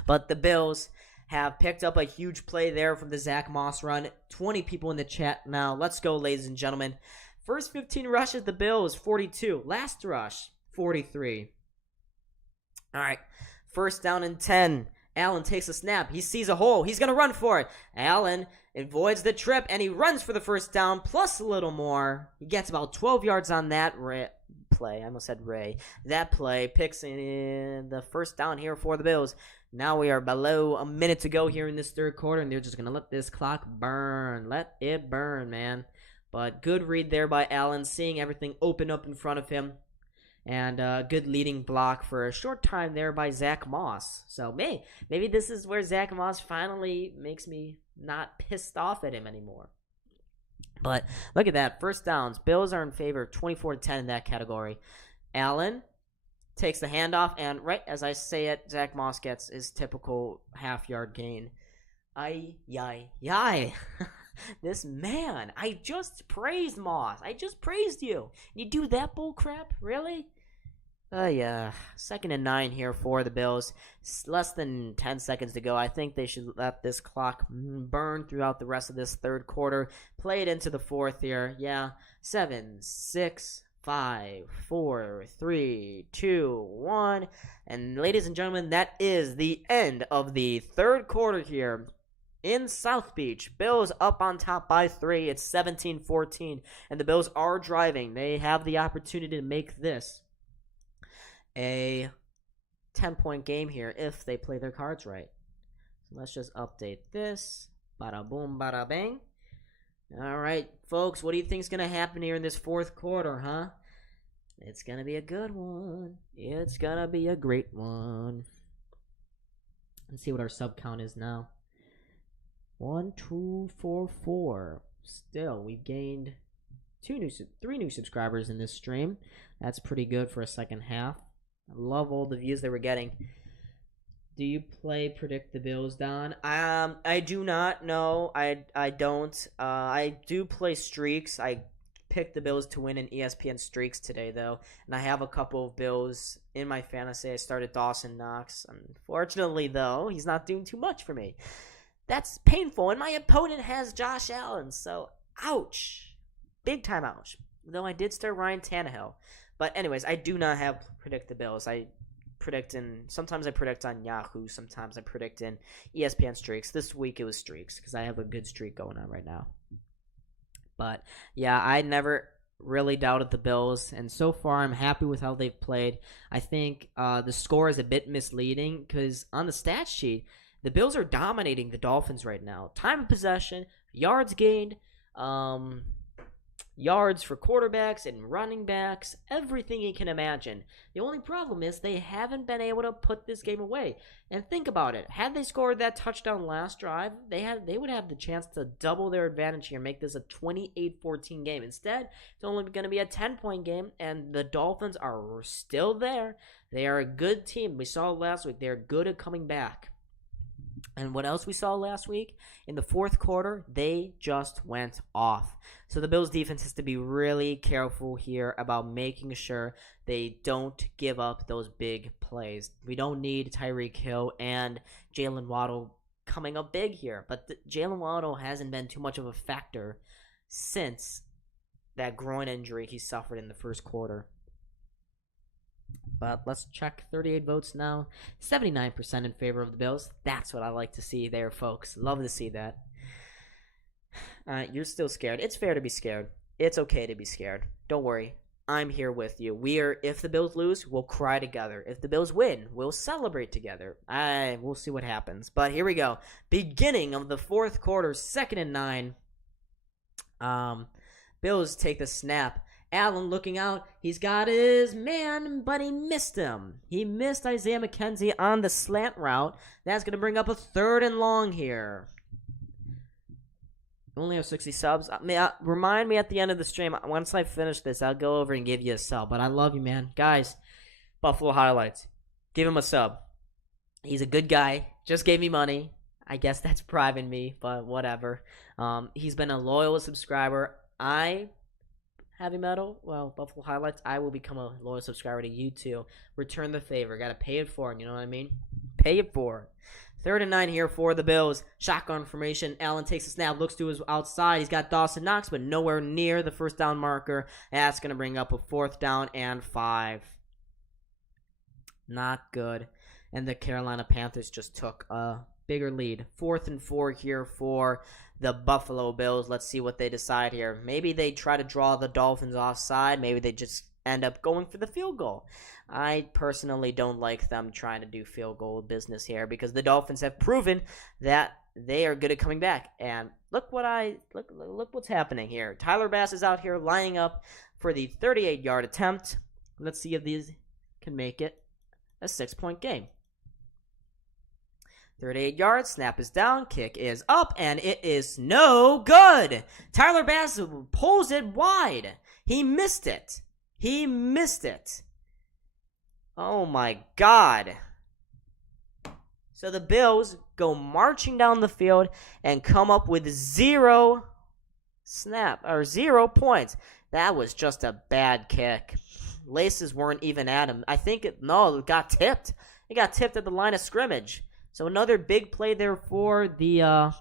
But the Bills have picked up a huge play there from the Zach Moss run. 20 people in the chat now. Let's go, ladies and gentlemen. First 15 rushes, the Bills, 42. Last rush, 43. All right, first down and 10. Allen takes a snap. He sees a hole. He's going to run for it. Allen avoids the trip, and he runs for the first down, plus a little more. He gets about 12 yards on that play. I almost said Ray. That play picks in the first down here for the Bills. Now we are below a minute to go here in this third quarter, and they're just going to let this clock burn. Let it burn, man. But good read there by Allen, seeing everything open up in front of him. And good leading block for a short time there by Zach Moss. So maybe this is where Zach Moss finally makes me not pissed off at him anymore. But look at that. First downs. Bills are in favor of 24-10 in that category. Allen takes the handoff, and right as I say it, Zach Moss gets his typical half-yard gain. This man. I just praised Moss. I just praised you. You do that bull crap? Really? Yeah. 2nd and 9 here for the Bills. Less than 10 seconds to go. I think they should let this clock burn throughout the rest of this third quarter. Play it into the fourth here. Yeah. 7, 6, 5, 4, 3, 2, 1. And ladies and gentlemen, that is the end of the third quarter here in South Beach. Bills up on top by 3. It's 17-14, and the Bills are driving. They have the opportunity to make this a 10-point game here if they play their cards right. So let's just update this. Bada boom, bada bang. All right, folks, what do you think is going to happen here in this fourth quarter, huh? It's going to be a good one. It's going to be a great one. Let's see what our sub count is now. 1, 2, 4, 4. Still, we've gained three new subscribers in this stream. That's pretty good for a second half. I love all the views that we're getting. Do you play Predict the Bills, Don? I do not. No, I don't. I do play streaks. I picked the Bills to win in ESPN streaks today, though, and I have a couple of Bills in my fantasy. I started Dawson Knox. Unfortunately, though, he's not doing too much for me. That's painful, and my opponent has Josh Allen, so ouch. Big time ouch. Though I did start Ryan Tannehill. But anyways, I do not have Predict the Bills. Sometimes I predict on Yahoo, sometimes I predict in ESPN streaks. This week it was streaks because I have a good streak going on right now. But yeah, I never really doubted the Bills, and so far I'm happy with how they've played. I think the score is a bit misleading because on the stat sheet, the Bills are dominating the Dolphins right now. Time of possession, yards gained, yards for quarterbacks and running backs, everything you can imagine. The only problem is they haven't been able to put this game away. And think about it. Had they scored that touchdown last drive, they would have the chance to double their advantage here and make this a 28-14 game. Instead, it's only going to be a 10-point game, and the Dolphins are still there. They are a good team. We saw last week. They're good at coming back. And what else we saw last week? In the fourth quarter, they just went off. So the Bills defense has to be really careful here about making sure they don't give up those big plays. We don't need Tyreek Hill and Jalen Waddle coming up big here. But Jalen Waddle hasn't been too much of a factor since that groin injury he suffered in the first quarter. But let's check 38 votes now. 79% in favor of the Bills. That's what I like to see there, folks. Love to see that. You're still scared. It's fair to be scared. It's okay to be scared. Don't worry. I'm here with you. If the Bills lose, we'll cry together. If the Bills win, we'll celebrate together. We'll see what happens. But here we go. Beginning of the fourth quarter, 2nd and 9. Bills take the snap. Allen looking out. He's got his man, but he missed him. He missed Isaiah McKenzie on the slant route. That's going to bring up a 3rd and long here. Only have 60 subs. Remind me at the end of the stream. Once I finish this, I'll go over and give you a sub. But I love you, man. Guys, Buffalo Highlights. Give him a sub. He's a good guy. Just gave me money. I guess that's bribing me, but whatever. He's been a loyal subscriber. Heavy Metal, Buffalo Highlights, I will become a loyal subscriber to you too. Return the favor. Got to pay it forward, you know what I mean? Pay it forward. 3rd and 9 here for the Bills. Shotgun formation. Allen takes a snap, looks to his outside. He's got Dawson Knox, but nowhere near the first down marker. That's going to bring up a 4th down and 5. Not good. And the Carolina Panthers just took a bigger lead. 4th and 4 here for the Buffalo Bills. Let's see what they decide here. Maybe they try to draw the Dolphins offside. Maybe they just end up going for the field goal. I personally don't like them trying to do field goal business here because the Dolphins have proven that they are good at coming back. And look what's happening here. Tyler Bass is out here lining up for the 38-yard attempt. Let's see if these can make it a 6-point game. 38 yards, snap is down, kick is up, and it is no good. Tyler Bass pulls it wide. He missed it. Oh my God. So the Bills go marching down the field and come up with 0 points. That was just a bad kick. Laces weren't even at him. It got tipped. It got tipped at the line of scrimmage. So another big play there for the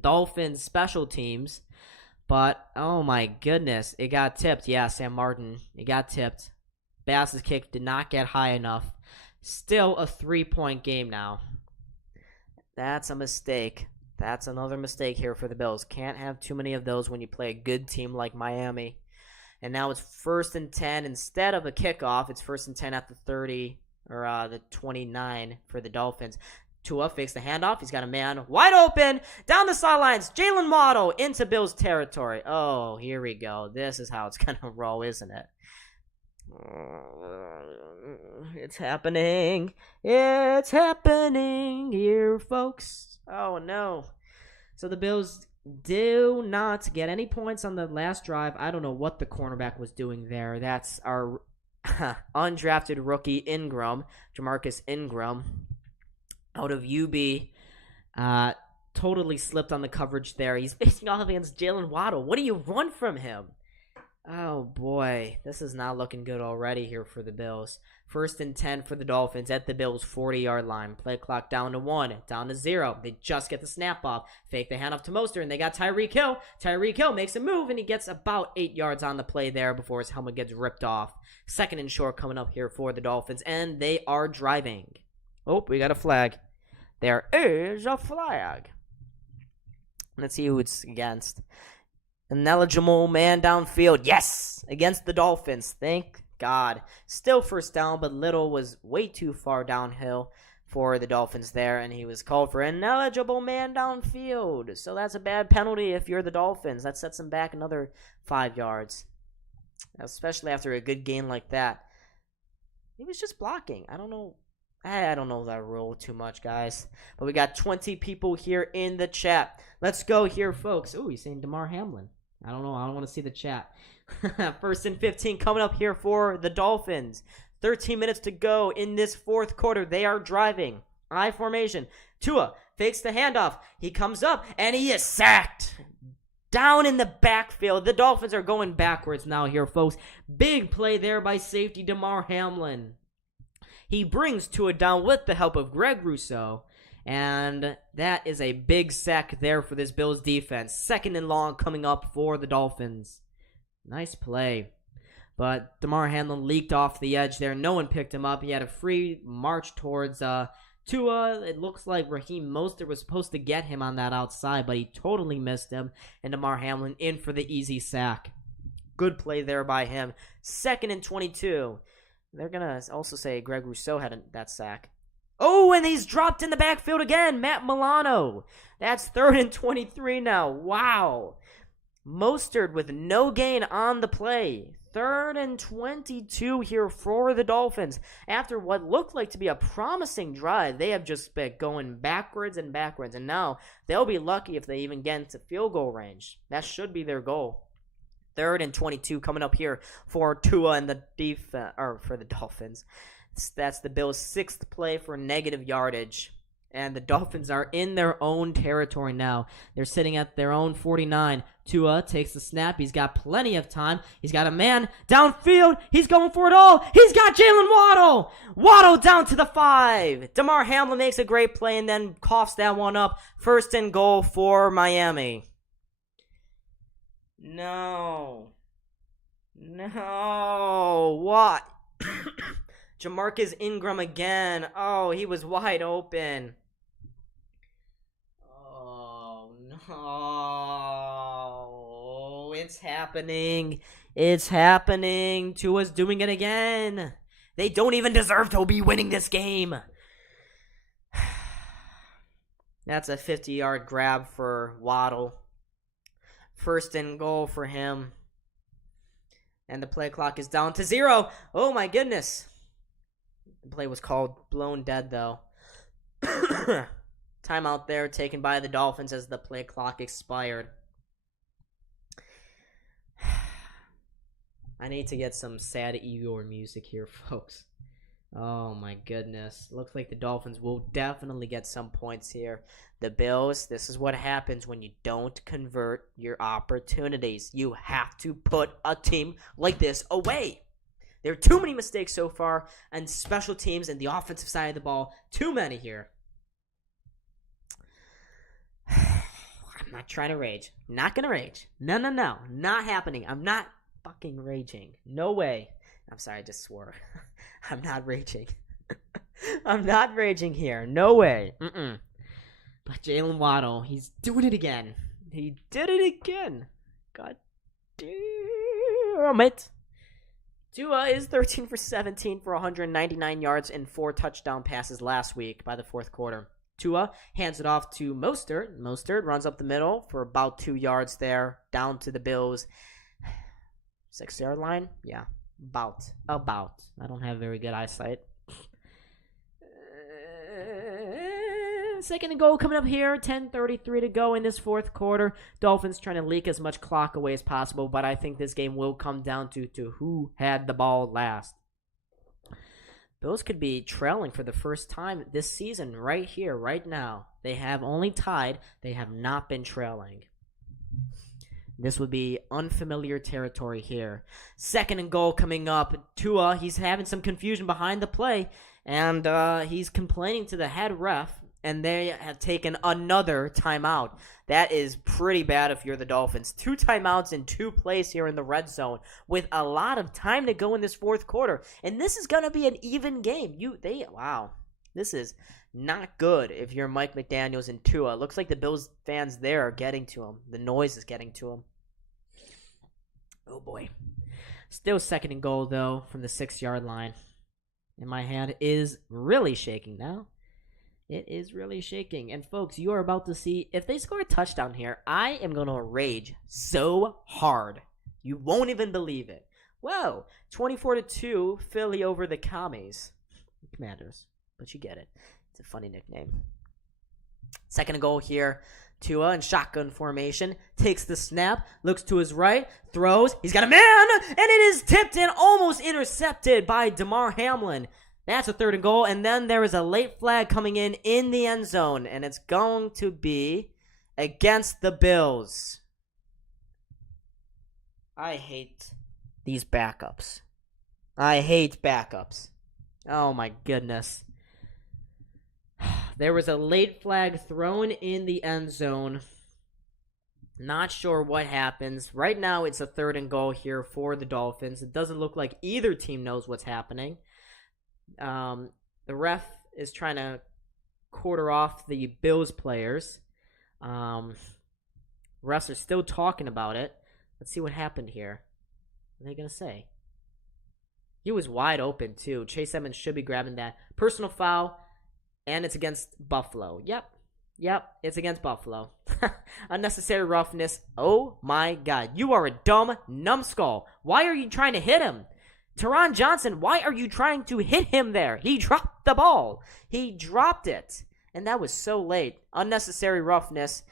Dolphins special teams. But, oh my goodness, it got tipped. Yeah, Sam Martin, it got tipped. Bass's kick did not get high enough. Still a 3-point game now. That's a mistake. That's another mistake here for the Bills. Can't have too many of those when you play a good team like Miami. And now it's 1st and 10. Instead of a kickoff, it's 1st and 10 at the 30. Or the 29 for the Dolphins. Tua fakes the handoff. He's got a man wide open. Down the sidelines. Jalen Waddle into Bills territory. Oh, here we go. This is how it's going to roll, isn't it? It's happening. It's happening here, folks. Oh, no. So the Bills do not get any points on the last drive. I don't know what the cornerback was doing there. That's our undrafted rookie Ingram, Jamarcus Ingram, out of UB. Totally slipped on the coverage there. He's facing off against Jalen Waddle. What do you want from him? Oh, boy. This is not looking good already here for the Bills. 1st and 10 for the Dolphins at the Bills' 40-yard line. Play clock down to 1, down to 0. They just get the snap off. Fake the handoff to Mostert, and they got Tyreek Hill. Tyreek Hill makes a move, and he gets about 8 yards on the play there before his helmet gets ripped off. 2nd and short coming up here for the Dolphins, and they are driving. Oh, we got a flag. There is a flag. Let's see who it's against. An eligible man downfield. Yes! Against the Dolphins. Thank God. Still first down, but Little was way too far downhill for the Dolphins there, and he was called for an eligible man downfield. So that's a bad penalty if you're the Dolphins. That sets him back another 5 yards, especially after a good gain like that. He was just blocking. I don't know that rule too much, guys. But we got 20 people here in the chat. Let's go here, folks. Oh, he's saying Damar Hamlin. I don't know. I don't want to see the chat. 1st and 15 coming up here for the Dolphins. 13 minutes to go in this 4th quarter. They are driving. I formation. Tua fakes the handoff. He comes up, and he is sacked. Down in the backfield. The Dolphins are going backwards now here, folks. Big play there by safety Damar Hamlin. He brings Tua down with the help of Greg Rousseau. And that is a big sack there for this Bills defense. 2nd and long coming up for the Dolphins. Nice play. But Damar Hamlin leaked off the edge there. No one picked him up. He had a free march towards Tua. It looks like Raheem Mostert was supposed to get him on that outside, but he totally missed him. And Damar Hamlin in for the easy sack. Good play there by him. 2nd and 22. They're going to also say Greg Rousseau had that sack. Oh, and he's dropped in the backfield again. Matt Milano. That's 3rd and 23 now. Wow. Mostert with no gain on the play. 3rd and 22 here for the Dolphins. After what looked like to be a promising drive, they have just been going backwards and backwards. And now they'll be lucky if they even get into field goal range. That should be their goal. 3rd and 22 coming up here for Tua and the defense, or for the Dolphins. That's the Bills' 6th play for negative yardage. And the Dolphins are in their own territory now. They're sitting at their own 49. Tua takes the snap. He's got plenty of time. He's got a man downfield. He's going for it all. He's got Jalen Waddle. Waddle down to the 5. Damar Hamlin makes a great play and then coughs that one up. 1st and goal for Miami. No. What? Jamarcus Ingram again. Oh, he was wide open. Oh, no. It's happening. It's happening. Tua's doing it again. They don't even deserve to be winning this game. That's a 50-yard grab for Waddle. 1st and goal for him. And the play clock is down to 0. Oh, my goodness. The play was called blown dead, though. Timeout there taken by the Dolphins as the play clock expired. I need to get some sad Igor music here, folks. Oh, my goodness. Looks like the Dolphins will definitely get some points here. The Bills, this is what happens when you don't convert your opportunities. You have to put a team like this away. There are too many mistakes so far on special teams and the offensive side of the ball. Too many here. I'm not trying to rage. Not going to rage. No. Not happening. I'm not fucking raging. No way. I'm sorry, I just swore. I'm not raging. I'm not raging here. No way. But Jalen Waddle, he's doing it again. He did it again. God damn it. Tua is 13 for 17 for 199 yards and 4 touchdown passes last week by the 4th quarter. Tua hands it off to Mostert. Mostert runs up the middle for about 2 yards there, down to the Bills' 6-yard line. Yeah, about. I don't have very good eyesight. second and goal coming up here. 10:33 to go in this fourth quarter. Dolphins trying to leak as much clock away as possible, but I think this game will come down to who had the ball last. Bills could be trailing for the first time this season right here, right now. They have only tied. They have not been trailing. This would be unfamiliar territory here. Second and goal coming up. Tua, he's having some confusion behind the play, and he's complaining to the head ref, and they have taken another timeout. That is pretty bad if you're the Dolphins. 2 timeouts in 2 plays here in the red zone with a lot of time to go in this fourth quarter. And this is going to be an even game. Wow. This is not good if you're Mike McDaniels and Tua. It looks like the Bills fans there are getting to him. The noise is getting to him. Oh, boy. Still second and goal, though, from the 6-yard line. And my hand is really shaking now. It is really shaking. And, folks, you are about to see, if they score a touchdown here, I am going to rage so hard. You won't even believe it. Whoa. 24-2, Philly over the Commanders. But you get it. It's a funny nickname. Second and goal here. Tua in shotgun formation. Takes the snap. Looks to his right. Throws. He's got a man. And it is tipped and almost intercepted by Damar Hamlin. That's a third and goal, and then there is a late flag coming in the end zone, and it's going to be against the Bills. I hate these backups. I hate backups. Oh, my goodness. There was a late flag thrown in the end zone. Not sure what happens. Right now, it's a third and goal here for the Dolphins. It doesn't look like either team knows what's happening. The ref is trying to quarter off the Bills players. Refs are still talking about it. Let's see what happened here. What are they going to say? He was wide open, too. Chase Edmonds should be grabbing that. Personal foul, and it's against Buffalo. Yep, it's against Buffalo. Unnecessary roughness. Oh, my God. You are a dumb numbskull. Why are you trying to hit him? Teron Johnson, why are you trying to hit him there? He dropped the ball. He dropped it. And that was so late. Unnecessary roughness.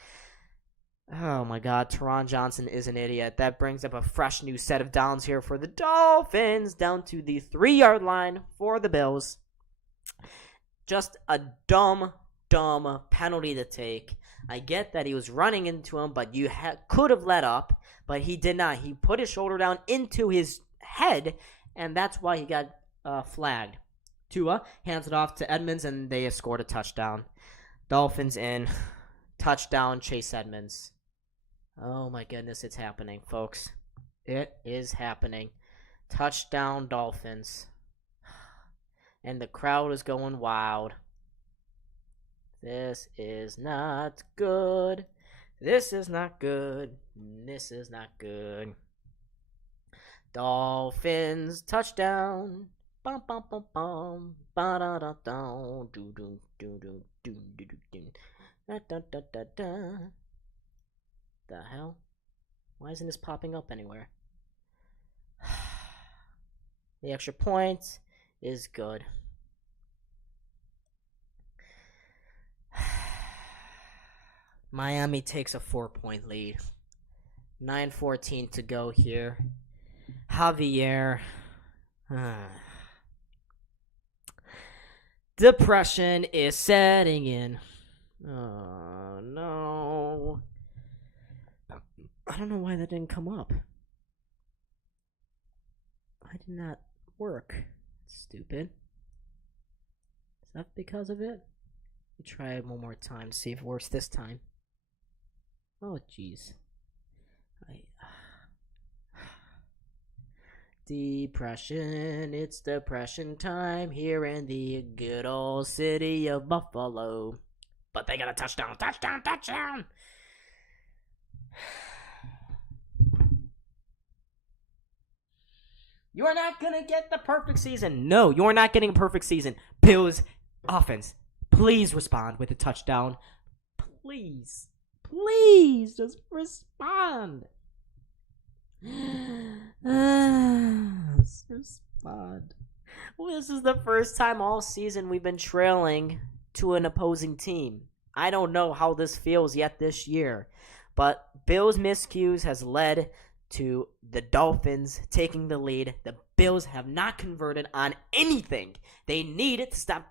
Oh, my God. Teron Johnson is an idiot. That brings up a fresh new set of downs here for the Dolphins. Down to the 3-yard line for the Bills. Just a dumb penalty to take. I get that he was running into him, but you could have let up. But he did not. He put his shoulder down into his head, and that's why he got flagged. Tua hands it off to Edmonds, and they have scored a touchdown. Dolphins in. Touchdown, Chase Edmonds. Oh, my goodness, it's happening, folks. It is happening. Touchdown, Dolphins. And the crowd is going wild. This is not good. This is not good. This is not good. Dolphins touchdown. Bum bum bum bum. Ba da da da. Do do do do do do do. Da da da da da. The hell? Why isn't this popping up anywhere? The extra point is good. Miami takes a 4-point lead. 9:14 to go here. Javier. Depression is setting in. Oh, no. I don't know why that didn't come up. Why did not work? Stupid. Is that because of it? Let me try it one more time, see if it works this time. Oh, jeez. Depression, it's depression time here in the good old city of Buffalo. But they got a touchdown, touchdown, touchdown! You're not going to get the perfect season. No, you're not getting a perfect season. Bills offense, please respond with a touchdown. Please. Please, just respond. Respond. Well, this is the first time all season we've been trailing to an opposing team. I don't know how this feels yet this year, but Bills' miscues has led to the Dolphins taking the lead. The Bills have not converted on anything. They need to stop.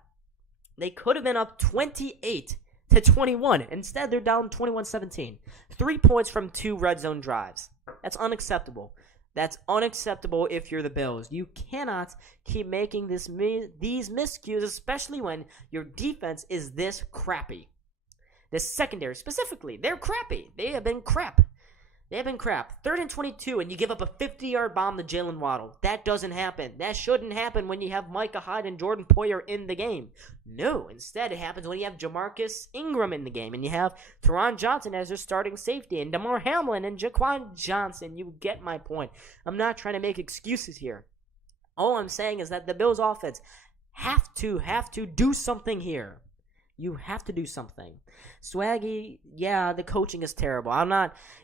They could have been up 28-21. Instead, they're down 21-17. 3 points from 2 red zone drives. That's unacceptable. That's unacceptable if you're the Bills. You cannot keep making these miscues, especially when your defense is this crappy. The secondary, specifically, they're crappy. They have been crap. 3rd and 22, and you give up a 50-yard bomb to Jalen Waddle. That doesn't happen. That shouldn't happen when you have Micah Hyde and Jordan Poyer in the game. No, instead it happens when you have Jamarcus Ingram in the game, and you have Teron Johnson as your starting safety, and Damar Hamlin and Jaquan Johnson. You get my point. I'm not trying to make excuses here. All I'm saying is that the Bills offense have to do something here. You have to do something. Swaggy, yeah, the coaching is terrible.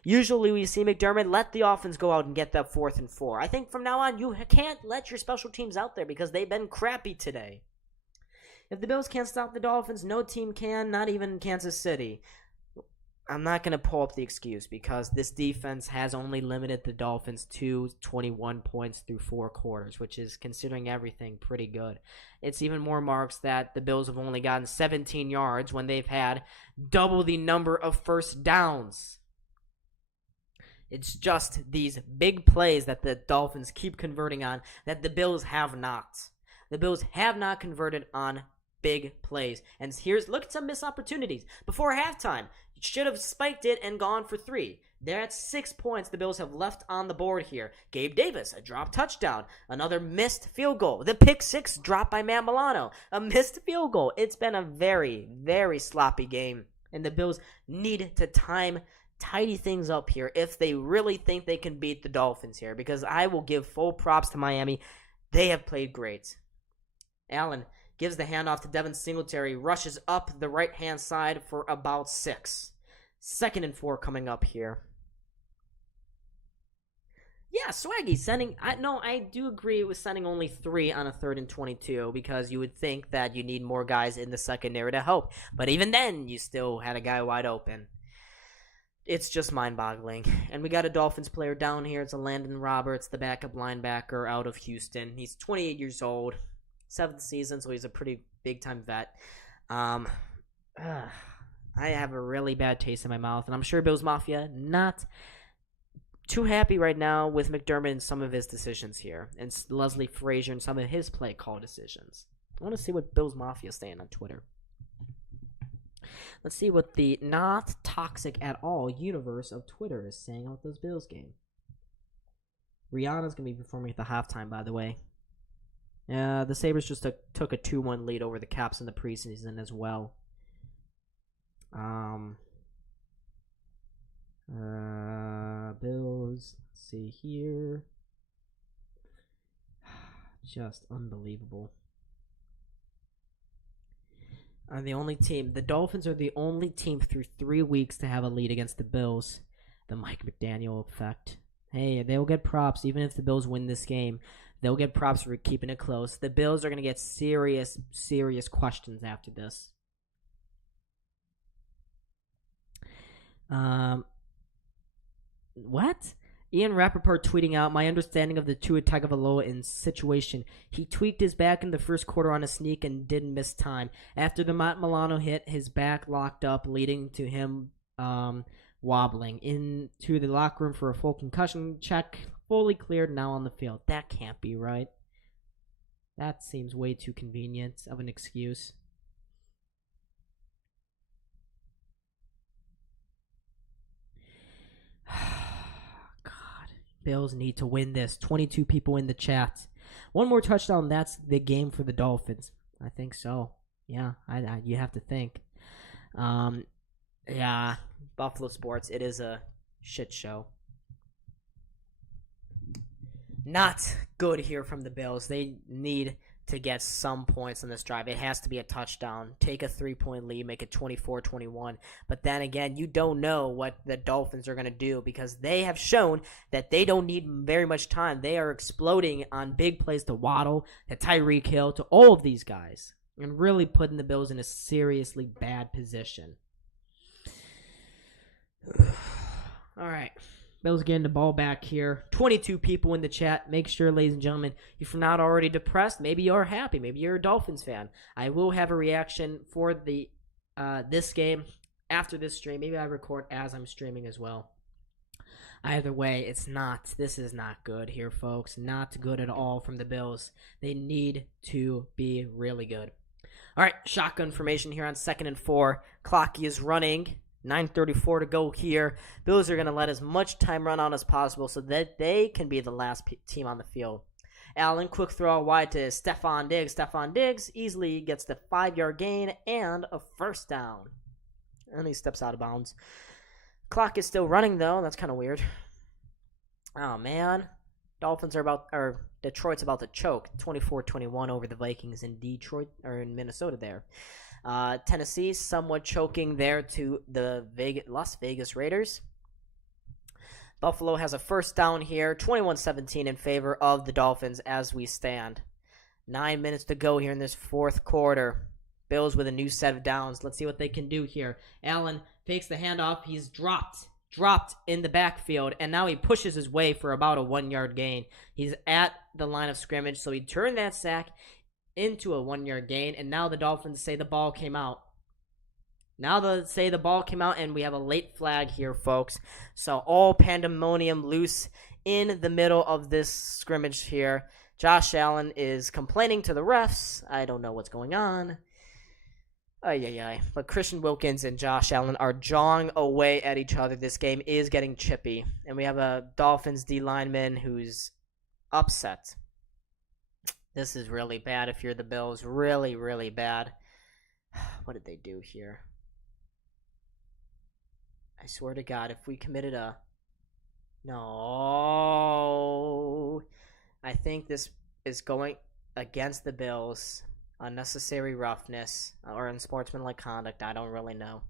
Usually we see McDermott let the offense go out and get that 4th and 4. I think from now on you can't let your special teams out there because they've been crappy today. If the Bills can't stop the Dolphins, no team can, not even Kansas City. I'm not going to pull up the excuse because this defense has only limited the Dolphins to 21 points through 4 quarters, which is, considering everything, pretty good. It's even more marks that the Bills have only gotten 17 yards when they've had double the number of first downs. It's just these big plays that the Dolphins keep converting on that the Bills have not. The Bills have not converted on big plays. And look at some missed opportunities. Before halftime, you should have spiked it and gone for 3. They're at 6 points the Bills have left on the board here. Gabe Davis, a drop touchdown. Another missed field goal. The pick 6 drop by Matt Milano. A missed field goal. It's been a very, very sloppy game. And the Bills need to tidy things up here if they really think they can beat the Dolphins here. Because I will give full props to Miami. They have played great. Allen gives the handoff to Devin Singletary, rushes up the right-hand side for about 6. 2nd and 4 coming up here. Yeah, Swaggy sending. I do agree with sending only 3 on a 3rd and 22 because you would think that you need more guys in the secondary to help. But even then, you still had a guy wide open. It's just mind-boggling. And we got a Dolphins player down here. It's a Landon Roberts, the backup linebacker out of Houston. He's 28 years old. 7th season, so he's a pretty big-time vet. I have a really bad taste in my mouth, and I'm sure Bills Mafia not too happy right now with McDermott and some of his decisions here, and Leslie Frazier and some of his play call decisions. I want to see what Bills Mafia is saying on Twitter. Let's see what the not toxic at all universe of Twitter is saying about this Bills game. Rihanna's going to be performing at the halftime, by the way. The Sabres just took a 2-1 lead over the Caps in the preseason as well. Bills, let's see here. Just unbelievable. Are the only team. The Dolphins are the only team through 3 weeks to have a lead against the Bills. The Mike McDaniel effect. Hey, they'll get props even if the Bills win this game. They'll get props for keeping it close. The Bills are going to get serious questions after this. What? Ian Rappaport tweeting out, my understanding of the Tua Tagovailoa in situation. He tweaked his back in the first quarter on a sneak and didn't miss time. After the Matt Milano hit, his back locked up, leading to him wobbling into the locker room for a full concussion check. Fully cleared, now on the field. That can't be right. That seems way too convenient of an excuse. God, Bills need to win this. 22 people in the chat. One more touchdown, that's the game for the Dolphins. I think so. Yeah, you have to think. Yeah, Buffalo Sports, it is a shit show. Not good here from the Bills. They need to get some points on this drive. It has to be a touchdown. Take a 3-point lead, make it 24-21. But then again, you don't know what the Dolphins are going to do because they have shown that they don't need very much time. They are exploding on big plays to Waddle, to Tyreek Hill, to all of these guys, and really putting the Bills in a seriously bad position. All right. Bills getting the ball back here. 22 people in the chat. Make sure, ladies and gentlemen, if you're not already depressed, maybe you're happy. Maybe you're a Dolphins fan. I will have a reaction for the this game after this stream. Maybe I record as I'm streaming as well. Either way, this is not good here, folks. Not good at all from the Bills. They need to be really good. All right, shotgun formation here on 2nd and 4. Clock is running. 9:34 to go here. Bills are going to let as much time run on as possible so that they can be the last team on the field. Allen, quick throw wide to Stefon Diggs. Stefon Diggs easily gets the 5-yard gain and a first down. And he steps out of bounds. Clock is still running, though. That's kind of weird. Oh, man. Detroit's about to choke 24-21 over the Vikings in Detroit, or in Minnesota there. Tennessee somewhat choking there to the Las Vegas Raiders. Buffalo has a first down here, 21-17 in favor of the Dolphins as we stand. 9 minutes to go here in this fourth quarter. Bills with a new set of downs. Let's see what they can do here. Allen fakes the handoff. He's dropped in the backfield, and now he pushes his way for about a 1-yard gain. He's at the line of scrimmage, so he turned that sack into a 1-yard gain, and now the Dolphins say the ball came out. And we have a late flag here, folks. So all pandemonium loose in the middle of this scrimmage here. Josh Allen is complaining to the refs. I don't know what's going on. But Christian Wilkins and Josh Allen are jawing away at each other. This game is getting chippy. And we have a Dolphins D lineman who's upset. This is really bad if you're the Bills. Really, really bad. What did they do here? I swear to God, if we committed a... No. I think this is going against the Bills. Unnecessary roughness or unsportsmanlike conduct. I don't really know.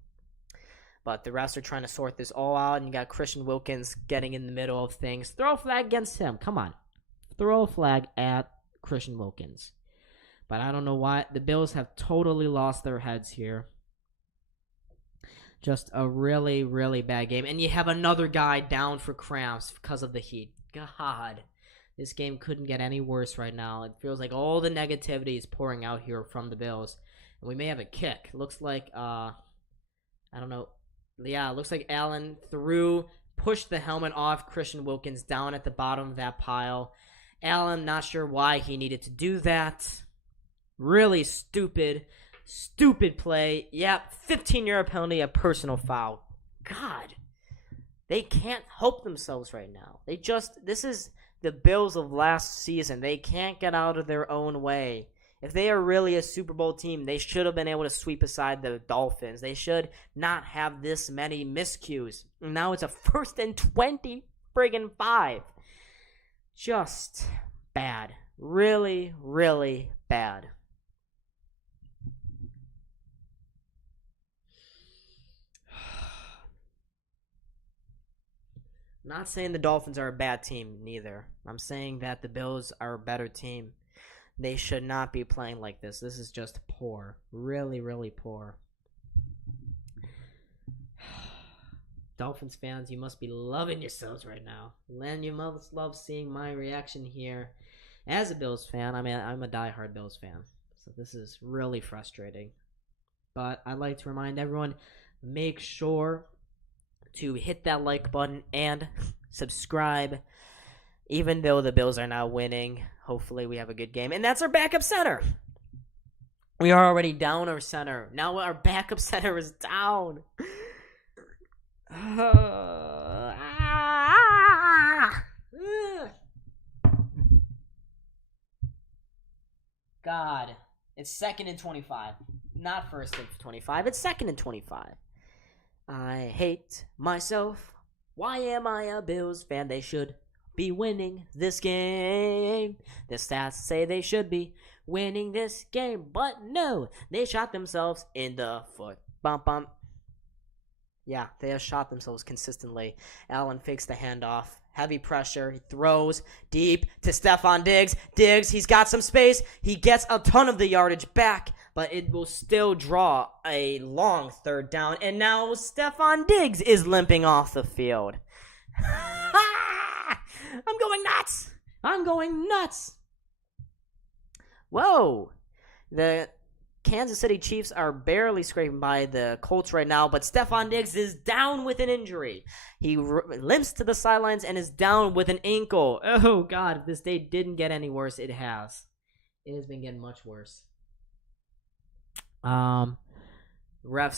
But the refs are trying to sort this all out, and you got Christian Wilkins getting in the middle of things. Throw a flag against him. Come on. Throw a flag at Christian Wilkins. But I don't know why. The Bills have totally lost their heads here. Just a really, really bad game. And you have another guy down for cramps because of the heat. God. This game couldn't get any worse right now. It feels like all the negativity is pouring out here from the Bills. And we may have a kick. Looks like, I don't know. Yeah, it looks like Allen pushed the helmet off Christian Wilkins down at the bottom of that pile. Allen, not sure why he needed to do that. Really stupid play. Yep, 15-yard penalty, a personal foul. God, they can't help themselves right now. This is the Bills of last season. They can't get out of their own way. If they are really a Super Bowl team, they should have been able to sweep aside the Dolphins. They should not have this many miscues. Now it's a 1st and 20 friggin' 5. Just bad. Really, really bad. I'm not saying the Dolphins are a bad team, neither. I'm saying that the Bills are a better team. They should not be playing like this. This is just poor. Really, really poor. Dolphins fans, you must be loving yourselves right now. Len, you must love seeing my reaction here. As a Bills fan, I'm a diehard Bills fan. So this is really frustrating. But I'd like to remind everyone, make sure to hit that like button and subscribe. Even though the Bills are now winning, hopefully we have a good game. And that's our backup center. We are already down our center. Now our backup center is down. God. It's 2nd and 25. Not 1st and 25. It's 2nd and 25. I hate myself. Why am I a Bills fan? They should be winning this game. The stats say they should be winning this game, but no, they shot themselves in the foot. Bump, bump. Yeah, they have shot themselves consistently. Allen fakes the handoff. Heavy pressure. He throws deep to Stephon Diggs. Diggs, he's got some space. He gets a ton of the yardage back, but it will still draw a long third down. And now Stephon Diggs is limping off the field. I'm going nuts. I'm going nuts. Whoa. The Kansas City Chiefs are barely scraping by the Colts right now, but Stephon Diggs is down with an injury. He limps to the sidelines and is down with an ankle. Oh, God, if this day didn't get any worse, it has. It has been getting much worse. Refs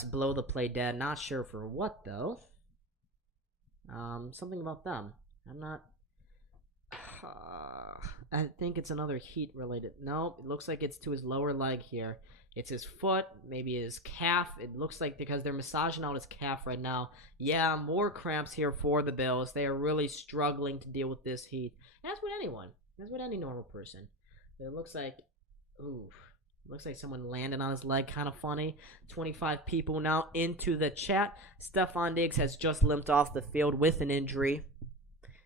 blow the play dead. Not sure for what, though. Something about them. I'm not... I think it's another heat-related. No, it looks like it's to his lower leg here. It's his foot, maybe his calf. It looks like because they're massaging out his calf right now. Yeah, more cramps here for the Bills. They are really struggling to deal with this heat. And that's with anyone. That's with any normal person. But it looks like, looks like someone landed on his leg. Kind of funny. 25 people now into the chat. Stephon Diggs has just limped off the field with an injury.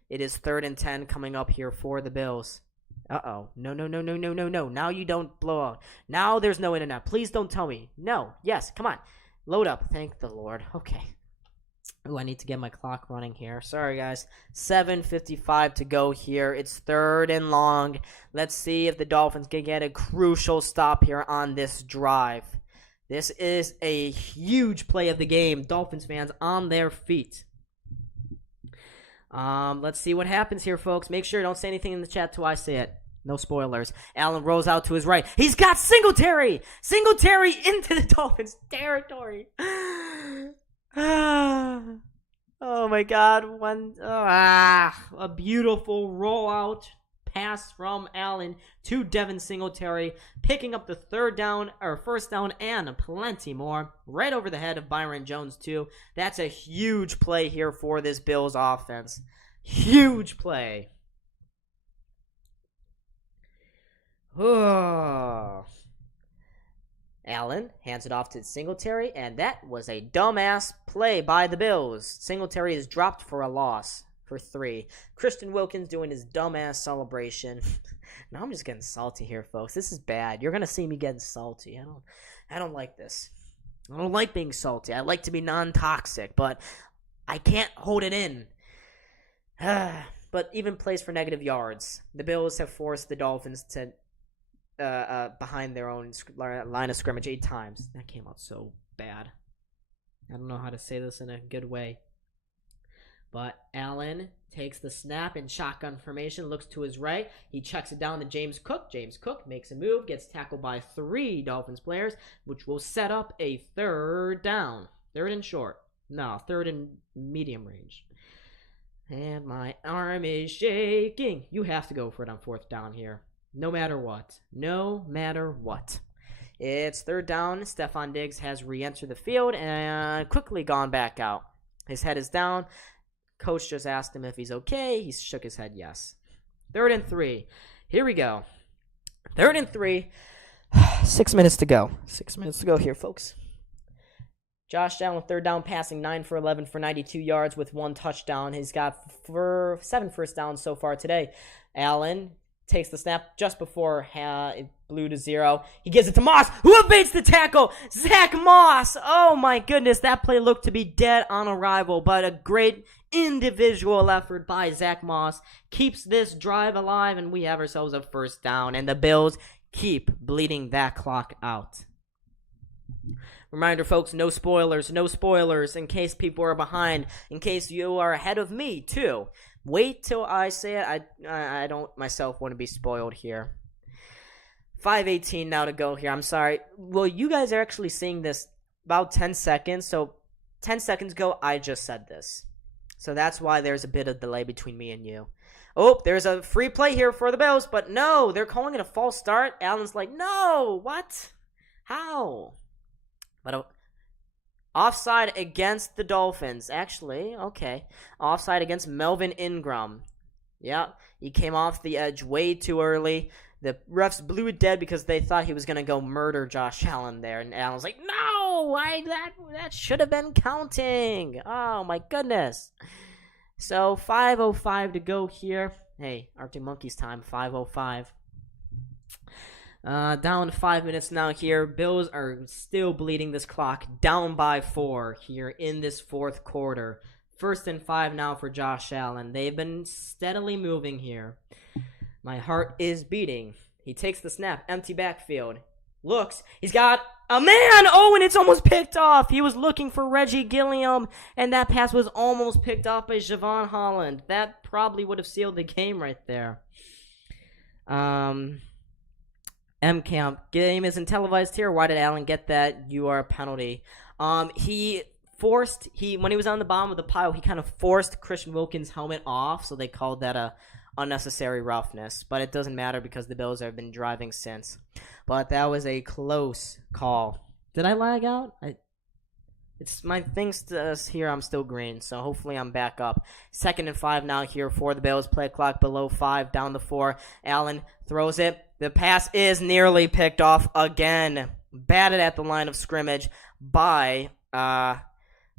It is 3rd and 10 coming up here for the Bills. Uh-oh. No. Now you don't blow out. Now there's no internet. Please don't tell me. No. Yes. Come on. Load up. Thank the Lord. Okay. Ooh, I need to get my clock running here. Sorry, guys. 7:55 to go here. It's 3rd and long. Let's see if the Dolphins can get a crucial stop here on this drive. This is a huge play of the game. Dolphins fans on their feet. Let's see what happens here, folks. Make sure don't say anything in the chat till I say it. No spoilers. Allen rolls out to his right. He's got Singletary! Singletary into the Dolphins' territory. Oh, my God. A beautiful rollout pass from Allen to Devin Singletary, picking up the first down and plenty more. Right over the head of Byron Jones, too. That's a huge play here for this Bills offense. Huge play. Allen hands it off to Singletary, and that was a dumbass play by the Bills. Singletary is dropped for a loss for 3. Christian Wilkins doing his dumbass celebration. Now I'm just getting salty here, folks. This is bad. You're gonna see me getting salty. I don't like this. I don't like being salty. I like to be non-toxic, but I can't hold it in. But even plays for negative yards. The Bills have forced the Dolphins to behind their own line of scrimmage 8 times. That came out so bad. I don't know how to say this in a good way. But Allen takes the snap in shotgun formation, looks to his right. He checks it down to James Cook. James Cook makes a move, gets tackled by 3 Dolphins players, which will set up a 3rd down. 3rd and short. No, 3rd and medium range. And my arm is shaking. You have to go for it on 4th down here. No matter what. No matter what. It's 3rd down. Stephon Diggs has re-entered the field and quickly gone back out. His head is down. Coach just asked him if he's okay. He shook his head yes. 3rd and 3. Here we go. 3rd and 3. 6 minutes to go. 6 minutes to go here, folks. Josh Allen, 3rd down, passing 9 for 11 for 92 yards with 1 touchdown. He's got 7 first downs so far today. Allen takes the snap just before it blew to 0. He gives it to Moss, who evades the tackle. Zach Moss. Oh, my goodness. That play looked to be dead on arrival, but a great individual effort by Zach Moss keeps this drive alive, and we have ourselves a 1st down, and the Bills keep bleeding that clock out. Reminder, folks, no spoilers in case people are behind, in case you are ahead of me, too. Wait till I say it. I don't myself want to be spoiled here. 5:18 now to go here. I'm sorry. Well, you guys are actually seeing this about 10 seconds, so 10 seconds ago, I just said this. So that's why there's a bit of delay between me and you. Oh, there's a free play here for the Bills, but no, they're calling it a false start. Allen's like, no, what? How? But offside against the Dolphins. Actually, okay. Offside against Melvin Ingram. Yeah, he came off the edge way too early. The refs blew it dead because they thought he was going to go murder Josh Allen there. And Allen's like, no, that should have been counting. Oh, my goodness. So 5:05 to go here. Hey, Arctic Monkeys time, 5:05. Down 5 minutes now here. Bills are still bleeding this clock. Down by 4 here in this fourth quarter. 1st and 5 now for Josh Allen. They've been steadily moving here. My heart is beating. He takes the snap. Empty backfield. Looks. He's got a man. Oh, and it's almost picked off. He was looking for Reggie Gilliam, and that pass was almost picked off by Javon Holland. That probably would have sealed the game right there. M-Camp, game isn't televised here. Why did Allen get that? You are a penalty. When he was on the bottom of the pile, he kind of forced Christian Wilkins' helmet off, so they called that a unnecessary roughness. But it doesn't matter because the Bills have been driving since. But that was a close call. Did I lag out? It's my things here. I'm still green, so hopefully I'm back up. 2nd and 5 now here for the Bills. Play clock below 5, down to 4. Allen throws it. The pass is nearly picked off again. Batted at the line of scrimmage by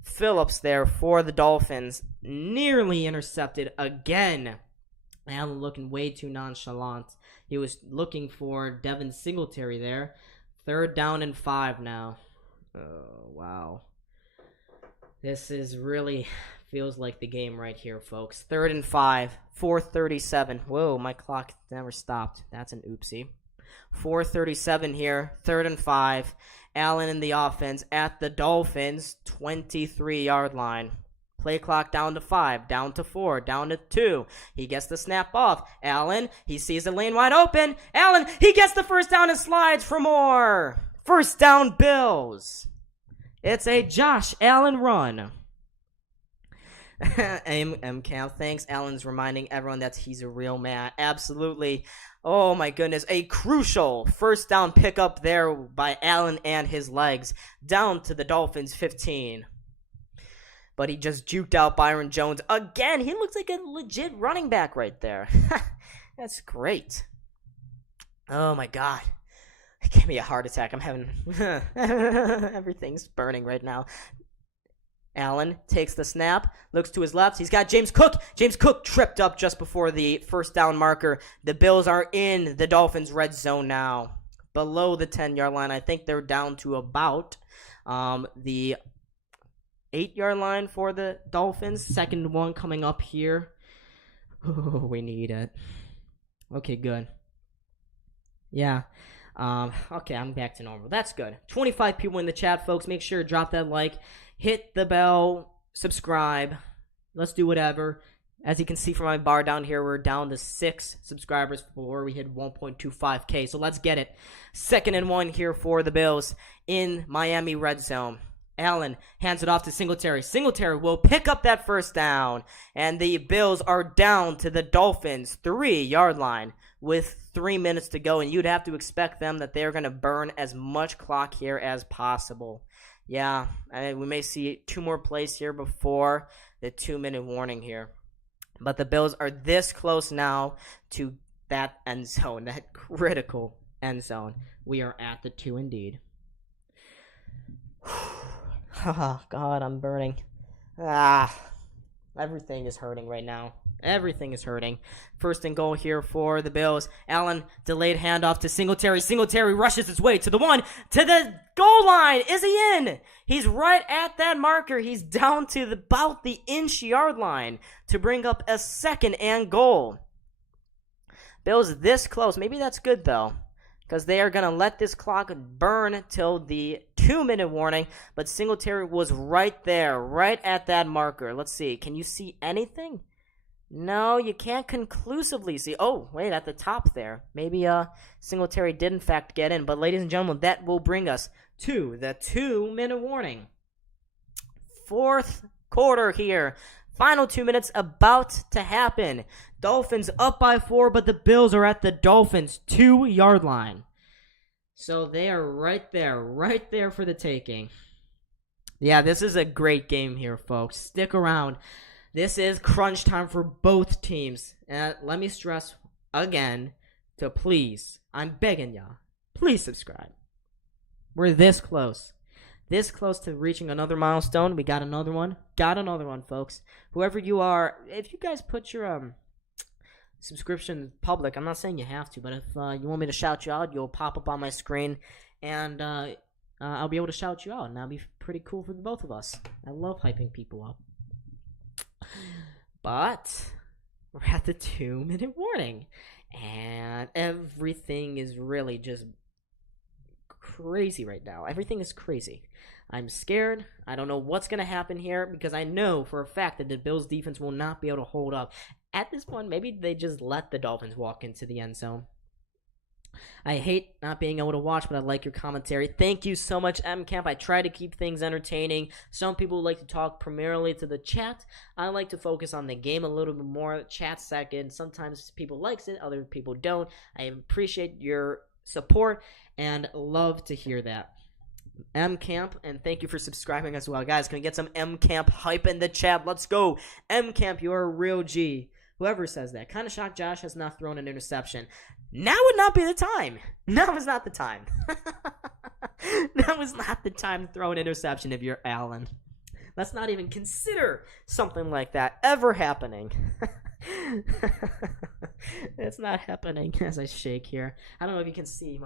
Phillips there for the Dolphins. Nearly intercepted again. Allen looking way too nonchalant. He was looking for Devin Singletary there. 3rd down and 5 now. Oh, wow. This is really feels like the game right here, folks. 3rd and 5, 4:37. Whoa, my clock never stopped. That's an oopsie. 4:37 here, 3rd and 5. Allen in the offense at the Dolphins' 23-yard line. Play clock down to 5, down to 4, down to 2. He gets the snap off. Allen, he sees the lane wide open. Allen, he gets the 1st down and slides for more. 1st down, Bills. It's a Josh Allen run. M-Camp, thanks. Allen's reminding everyone that he's a real man. Absolutely. Oh my goodness. A crucial 1st down pickup there by Allen and his legs. Down to the Dolphins 15. But he just juked out Byron Jones again. He looks like a legit running back right there. That's great. Oh my God. It gave me a heart attack. I'm having everything's burning right now. Allen takes the snap, looks to his left. He's got James Cook. James Cook tripped up just before the 1st down marker. The Bills are in the Dolphins' red zone now, below the 10-yard line. I think they're down to about the 8-yard line for the Dolphins. 2nd one coming up here. Oh, we need it. Okay, good. Yeah. Okay, I'm back to normal. That's good. 25 people in the chat, folks. Make sure to drop that like, hit the bell, subscribe. Let's do whatever. As you can see from my bar down here, we're down to 6 subscribers before we hit 1.25K. So let's get it. 2nd and 1 here for the Bills in Miami red zone. Allen hands it off to Singletary. Singletary will pick up that 1st down. And the Bills are down to the Dolphins' 3-yard line with 3 minutes to go. And you'd have to expect them that they're going to burn as much clock here as possible. Yeah, we may see 2 more plays here before the 2-minute warning here. But the Bills are this close now to that end zone, that critical end zone. We are at the 2 indeed. Oh, God, I'm burning. Everything is hurting right now. Everything is hurting. 1st and goal here for the Bills. Allen, delayed handoff to Singletary. Singletary rushes his way to the 1, to the goal line. Is he in? He's right at that marker. He's down to about the inch-yard line to bring up a 2nd and goal. Bills this close. Maybe that's good, though, because they are going to let this clock burn till the 2-minute warning, but Singletary was right there, right at that marker. Let's see. Can you see anything? No, you can't conclusively see. Oh, wait, at the top there. Maybe Singletary did, in fact, get in. But, ladies and gentlemen, that will bring us to the 2-minute warning. 4th quarter here. Final 2 minutes about to happen. Dolphins up by 4, but the Bills are at the Dolphins' 2-yard line. So they are right there for the taking. Yeah, this is a great game here, folks. Stick around. This is crunch time for both teams. And let me stress again to please, I'm begging y'all, please subscribe. We're this close this close to reaching another milestone. We got another one. Folks. Whoever you are, if you guys put your subscription public, I'm not saying you have to, but if you want me to shout you out, you'll pop up on my screen, and I'll be able to shout you out, and that'll be pretty cool for the both of us. I love hyping people up. But we're at the 2-minute warning, and everything is really just crazy right now. Everything is crazy. I'm scared. I don't know what's going to happen here because I know for a fact that the Bills defense will not be able to hold up. At this point, maybe they just let the Dolphins walk into the end zone. I hate not being able to watch, but I like your commentary. Thank you so much, MCamp. I try to keep things entertaining. Some people like to talk primarily to the chat. I like to focus on the game a little bit more. Chat second. Sometimes people likes it, other people don't. I appreciate your support and love to hear that. MCamp, and thank you for subscribing as well. Guys, can we get some MCamp hype in the chat? Let's go. MCamp, you're a real G. Whoever says that. Kind of shocked Josh has not thrown an interception. Now would not be the time. Now is not the time. Now is not the time to throw an interception if you're Allen. Let's not even consider something like that ever happening. It's not happening as I shake here. I don't know if you can see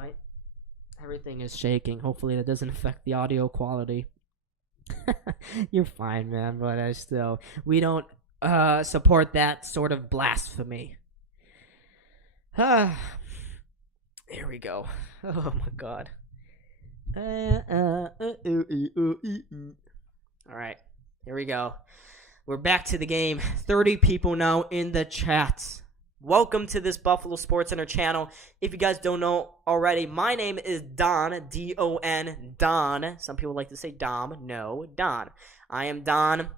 everything is shaking. Hopefully that doesn't affect the audio quality. You're fine, man, but we don't support that sort of blasphemy. Here we go. Oh my god. Alright, here we go. We're back to the game. 30 people now in the chat. Welcome to this Buffalo SportsCenter channel. If you guys don't know already, my name is Don, D-O-N, Don. Some people like to say Dom. No, Don. I am Don.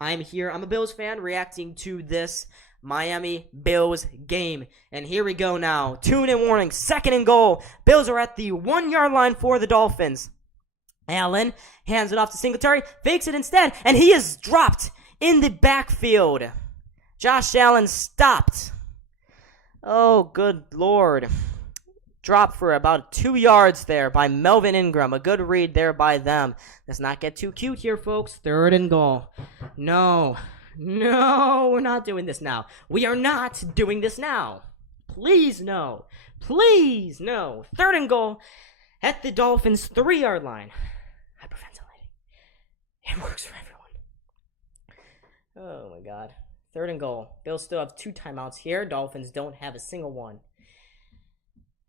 I'm here. I'm a Bills fan reacting to this Miami Bills game. And here we go now. 2-minute warning, 2nd and goal. Bills are at the 1-yard line for the Dolphins. Allen hands it off to Singletary, fakes it instead, and he is dropped in the backfield. Josh Allen stopped. Oh, good Lord. Dropped for about 2 yards there by Melvin Ingram. A good read there by them. Let's not get too cute here, folks. 3rd and goal. No, we're not doing this now. We are not doing this now. Please, no. Please, no. 3rd and goal at the Dolphins' 3-yard line. Hyperventilating. It works for everyone. Oh, my God. 3rd and goal. Bills still have 2 timeouts here. Dolphins don't have a single one.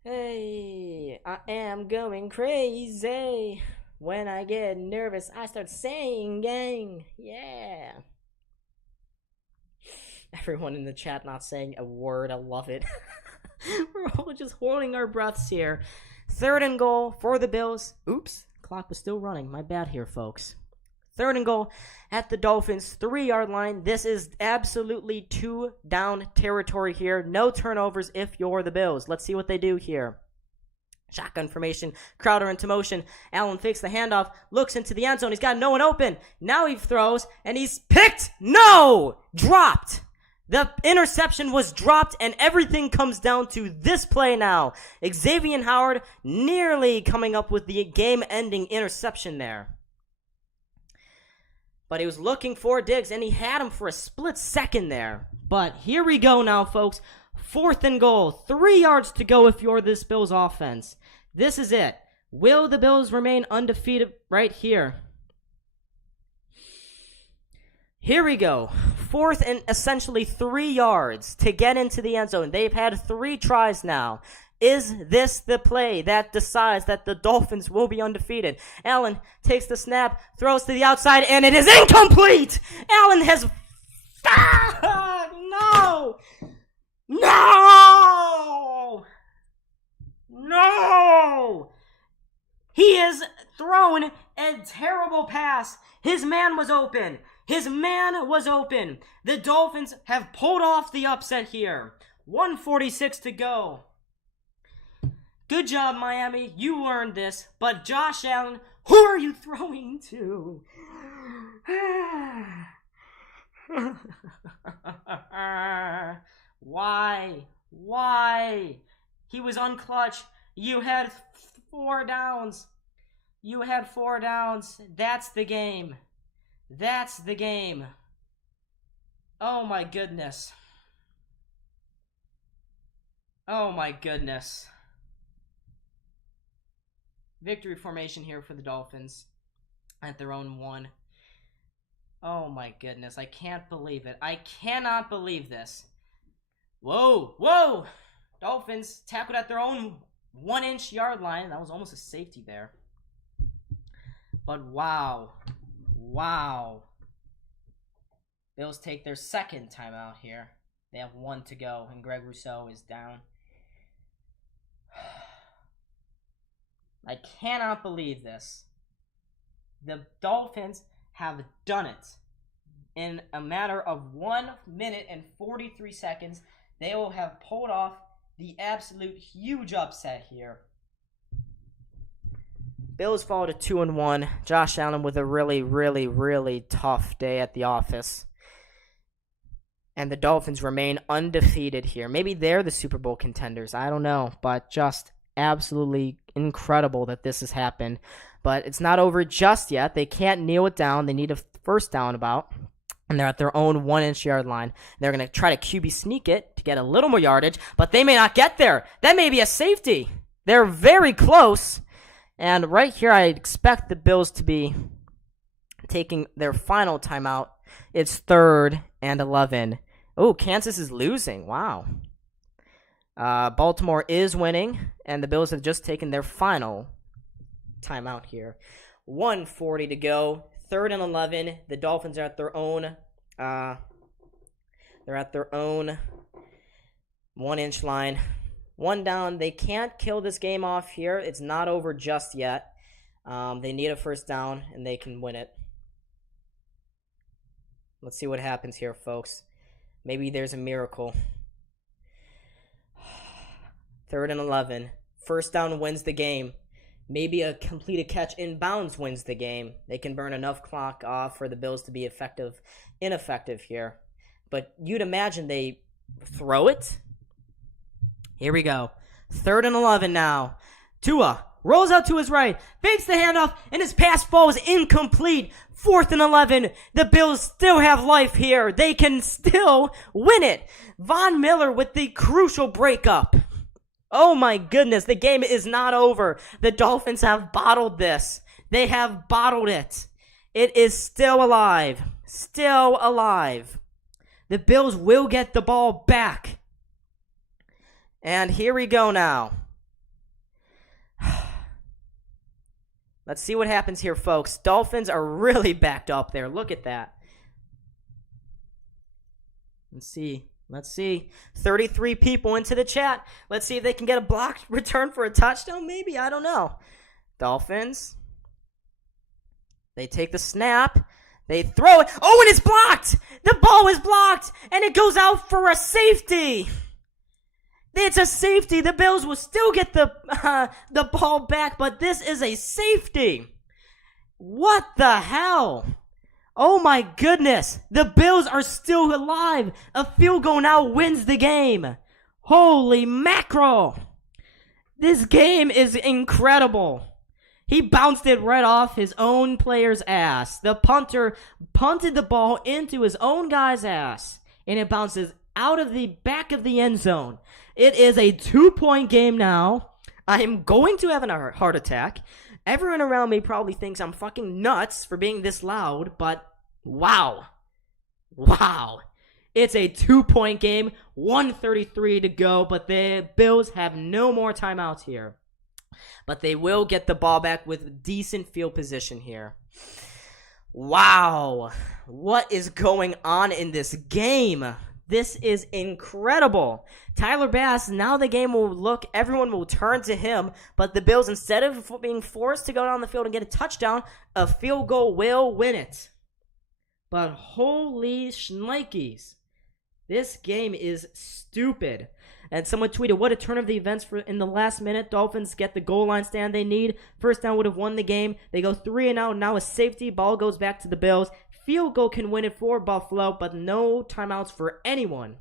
Hey, I am going crazy. When I get nervous, I start singing. Yeah. Everyone in the chat not saying a word. I love it. We're all just holding our breaths here. 3rd and goal for the Bills. Oops, clock was still running. My bad here, folks. 3rd and goal at the Dolphins' 3-yard line. This is absolutely 2-down territory here. No turnovers if you're the Bills. Let's see what they do here. Shotgun formation, Crowder into motion. Allen fakes the handoff, looks into the end zone. He's got no one open. Now he throws, and he's picked. No! Dropped. The interception was dropped, and everything comes down to this play now. Xavier Howard nearly coming up with the game-ending interception there. But he was looking for Diggs, and he had him for a split second there. But here we go now, folks. 4th and goal. 3 yards to go if you're this Bills offense. This is it. Will the Bills remain undefeated right here? Here we go. 4th and essentially 3 yards to get into the end zone. They've had 3 tries now. Is this the play that decides that the Dolphins will be undefeated? Allen takes the snap, throws to the outside, and it is incomplete! Allen has... No! No! No! He has thrown a terrible pass. His man was open. The Dolphins have pulled off the upset here. 1:46 to go. Good job, Miami. You earned this. But Josh Allen, who are you throwing to? Why? He was unclutch. You had 4 downs. You had 4 downs. That's the game. That's the game. Oh my goodness. Oh my goodness. Victory formation here for the Dolphins at their own 1. Oh my goodness. I can't believe it. I cannot believe this. Whoa. Whoa. Dolphins tackled at their own 1-inch yard line. That was almost a safety there. But wow. Wow. Bills take their second timeout here. They have 1 to go, and Greg Rousseau is down. I cannot believe this. The Dolphins have done it. In a matter of 1 minute and 43 seconds, they will have pulled off the absolute huge upset here. Bills fall to 2-1. Josh Allen with a really, really, really tough day at the office. And the Dolphins remain undefeated here. Maybe they're the Super Bowl contenders. I don't know. But just absolutely incredible that this has happened. But it's not over just yet. They can't kneel it down. They need a first down about. And they're at their own 1-inch yard line. They're going to try to QB sneak it to get a little more yardage. But they may not get there. That may be a safety. They're very close. And right here, I expect the Bills to be taking their final timeout. It's 3rd and 11. Oh, Kansas is losing. Wow. Baltimore is winning, and the Bills have just taken their final timeout here. 1:40 to go. 3rd and 11. The Dolphins are at their own. They're at their own 1-inch line. 1 down. They can't kill this game off here. It's not over just yet. They need a first down, and they can win it. Let's see what happens here, folks. Maybe there's a miracle. 3rd and 11. First down wins the game. Maybe a completed catch inbounds wins the game. They can burn enough clock off for the Bills to be ineffective here. But you'd imagine they throw it. Here we go. 3rd and 11 now. Tua rolls out to his right, fakes the handoff, and his pass falls incomplete. 4th and 11. The Bills still have life here. They can still win it. Von Miller with the crucial breakup. Oh my goodness, the game is not over. The Dolphins have bottled this. They have bottled it. It is still alive. Still alive. The Bills will get the ball back. And here we go now. Let's see what happens here, folks. Dolphins are really backed up there. Look at that. Let's see. 33 people into the chat. Let's see if they can get a blocked return for a touchdown. Maybe. I don't know. Dolphins. They take the snap. They throw it. Oh, and it's blocked. The ball is blocked. And it goes out for a safety. It's a safety. The Bills will still get the ball back, but this is a safety. What the hell? Oh my goodness. The Bills are still alive. A field goal now wins the game. Holy mackerel. This game is incredible. He bounced it right off his own player's ass. The punter punted the ball into his own guy's ass, and it bounces out of the back of the end zone. It is a 2-point game now. I am going to have a heart attack. Everyone around me probably thinks I'm fucking nuts for being this loud, but wow. Wow. It's a 2-point game, 1:33 to go, but the Bills have no more timeouts here. But they will get the ball back with decent field position here. Wow. What is going on in this game? This is incredible. Tyler Bass, now the game will look, everyone will turn to him, but the Bills, instead of being forced to go down the field and get a touchdown, a field goal will win it. But holy shnikes, this game is stupid. And someone tweeted, what a turn of the events for in the last minute. Dolphins get the goal line stand they need. First down would have won the game. They go 3-and-out. Now a safety. Ball goes back to the Bills. Field goal can win it for Buffalo, but no timeouts for anyone.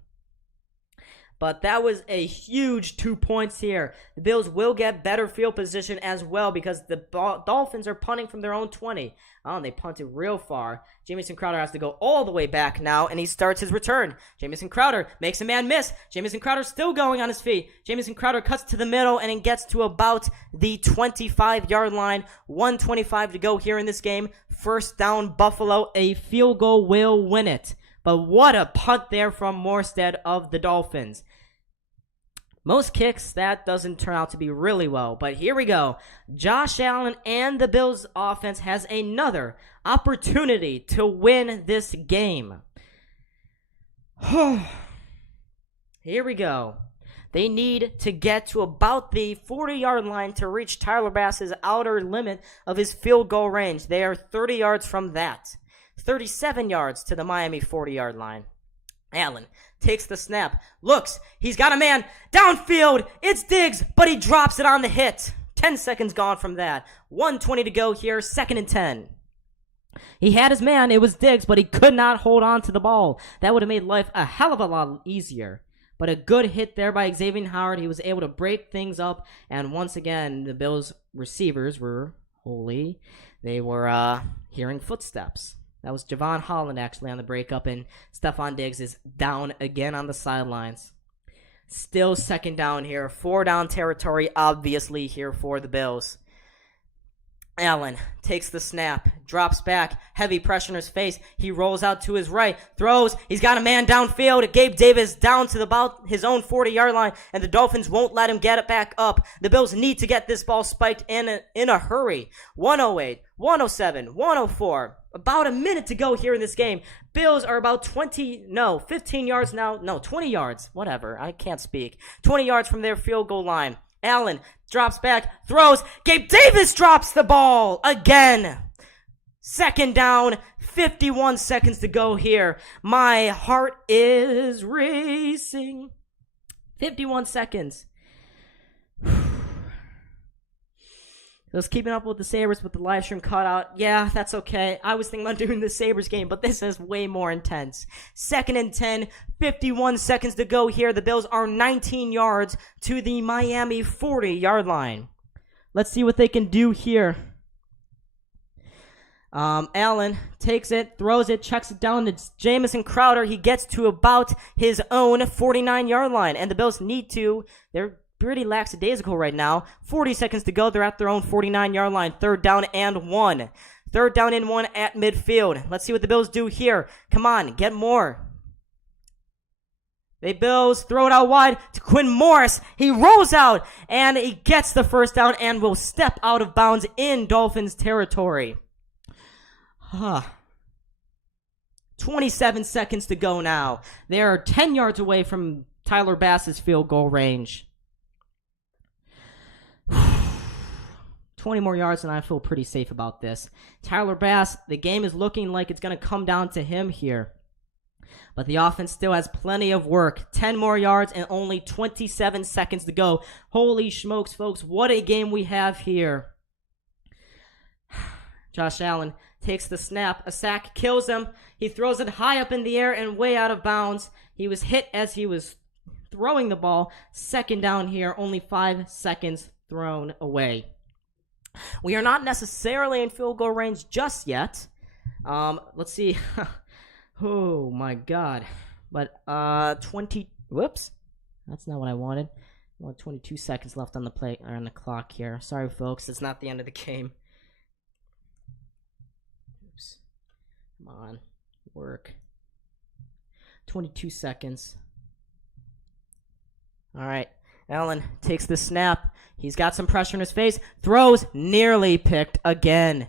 But that was a huge 2 points here. The Bills will get better field position as well because the Dolphins are punting from their own 20. Oh, and they punted real far. Jamison Crowder has to go all the way back now, and he starts his return. Jamison Crowder makes a man miss. Jamison Crowder still going on his feet. Jamison Crowder cuts to the middle, and it gets to about the 25-yard line. 1:25 to go here in this game. First down, Buffalo. A field goal will win it. But what a punt there from Morstead of the Dolphins. Most kicks, that doesn't turn out to be really well. But here we go. Josh Allen and the Bills offense has another opportunity to win this game. Here we go. They need to get to about the 40-yard line to reach Tyler Bass's outer limit of his field goal range. They are 30 yards from that. 37 yards to the Miami 40-yard line. Allen takes the snap, looks, he's got a man, downfield, it's Diggs, but he drops it on the hit. 10 seconds gone from that. 1:20 to go here, 2nd and 10. He had his man, it was Diggs, but he could not hold on to the ball. That would have made life a hell of a lot easier. But a good hit there by Xavier Howard. He was able to break things up, and once again, the Bills receivers were holy. They were hearing footsteps. That was Javon Holland actually on the breakup, and Stephon Diggs is down again on the sidelines. Still 2nd down here. 4 down territory, obviously, here for the Bills. Allen takes the snap, drops back, heavy pressure in his face. He rolls out to his right, throws. He's got a man downfield. Gabe Davis down to about his own 40-yard line, and the Dolphins won't let him get it back up. The Bills need to get this ball spiked in a hurry. 1:08, 1:07, 1:04. About a minute to go here in this game. Bills are about 15 yards now. No, 20 yards. Whatever. I can't speak. 20 yards from their field goal line. Allen drops back, throws. Gabe Davis drops the ball again. 2nd down, 51 seconds to go here. My heart is racing. 51 seconds. I was keeping up with the Sabres with the live stream cutout. Yeah, that's okay. I was thinking about doing the Sabres game, but this is way more intense. 2nd and 10, 51 seconds to go here. The Bills are 19 yards to the Miami 40-yard line. Let's see what they can do here. Allen takes it, throws it, checks it down to Jamison Crowder. He gets to about his own 49-yard line, and the Bills need to. They're pretty lackadaisical right now. 40 seconds to go. They're at their own 49-yard line. 3rd down and 1. 3rd down and 1 at midfield. Let's see what the Bills do here. Come on, get more. The Bills throw it out wide to Quinn Morris. He rolls out, and he gets the 1st down and will step out of bounds in Dolphins territory. 27 seconds to go now. They are 10 yards away from Tyler Bass's field goal range. 20 more yards, and I feel pretty safe about this. Tyler Bass, the game is looking like it's going to come down to him here. But the offense still has plenty of work. 10 more yards and only 27 seconds to go. Holy smokes, folks. What a game we have here. Josh Allen takes the snap. A sack kills him. He throws it high up in the air and way out of bounds. He was hit as he was throwing the ball. 2nd down here. Only 5 seconds thrown away. We are not necessarily in field goal range just yet. Let's see. Oh my God. But 20. Whoops. That's not what I wanted. I want 22 seconds left on the play or on the clock here. Sorry, folks. It's not the end of the game. Oops. Come on. Work. 22 seconds. All right. Allen takes the snap. He's got some pressure in his face. Throws. Nearly picked again.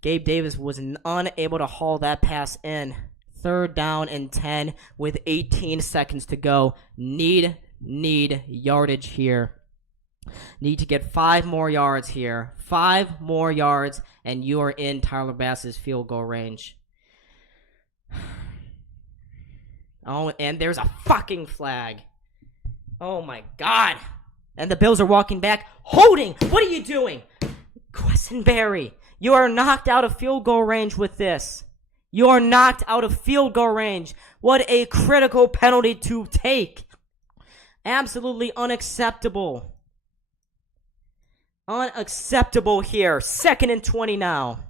Gabe Davis was unable to haul that pass in. 3rd down and 10 with 18 seconds to go. Need yardage here. Need to get 5 more yards here. 5 more yards, and you are in Tyler Bass's field goal range. Oh, and there's a fucking flag. Oh my God. And the Bills are walking back. Holding! What are you doing? Quessenberry, you are knocked out of field goal range with this. You are knocked out of field goal range. What a critical penalty to take. Absolutely unacceptable. Unacceptable here. 2nd and 20 now.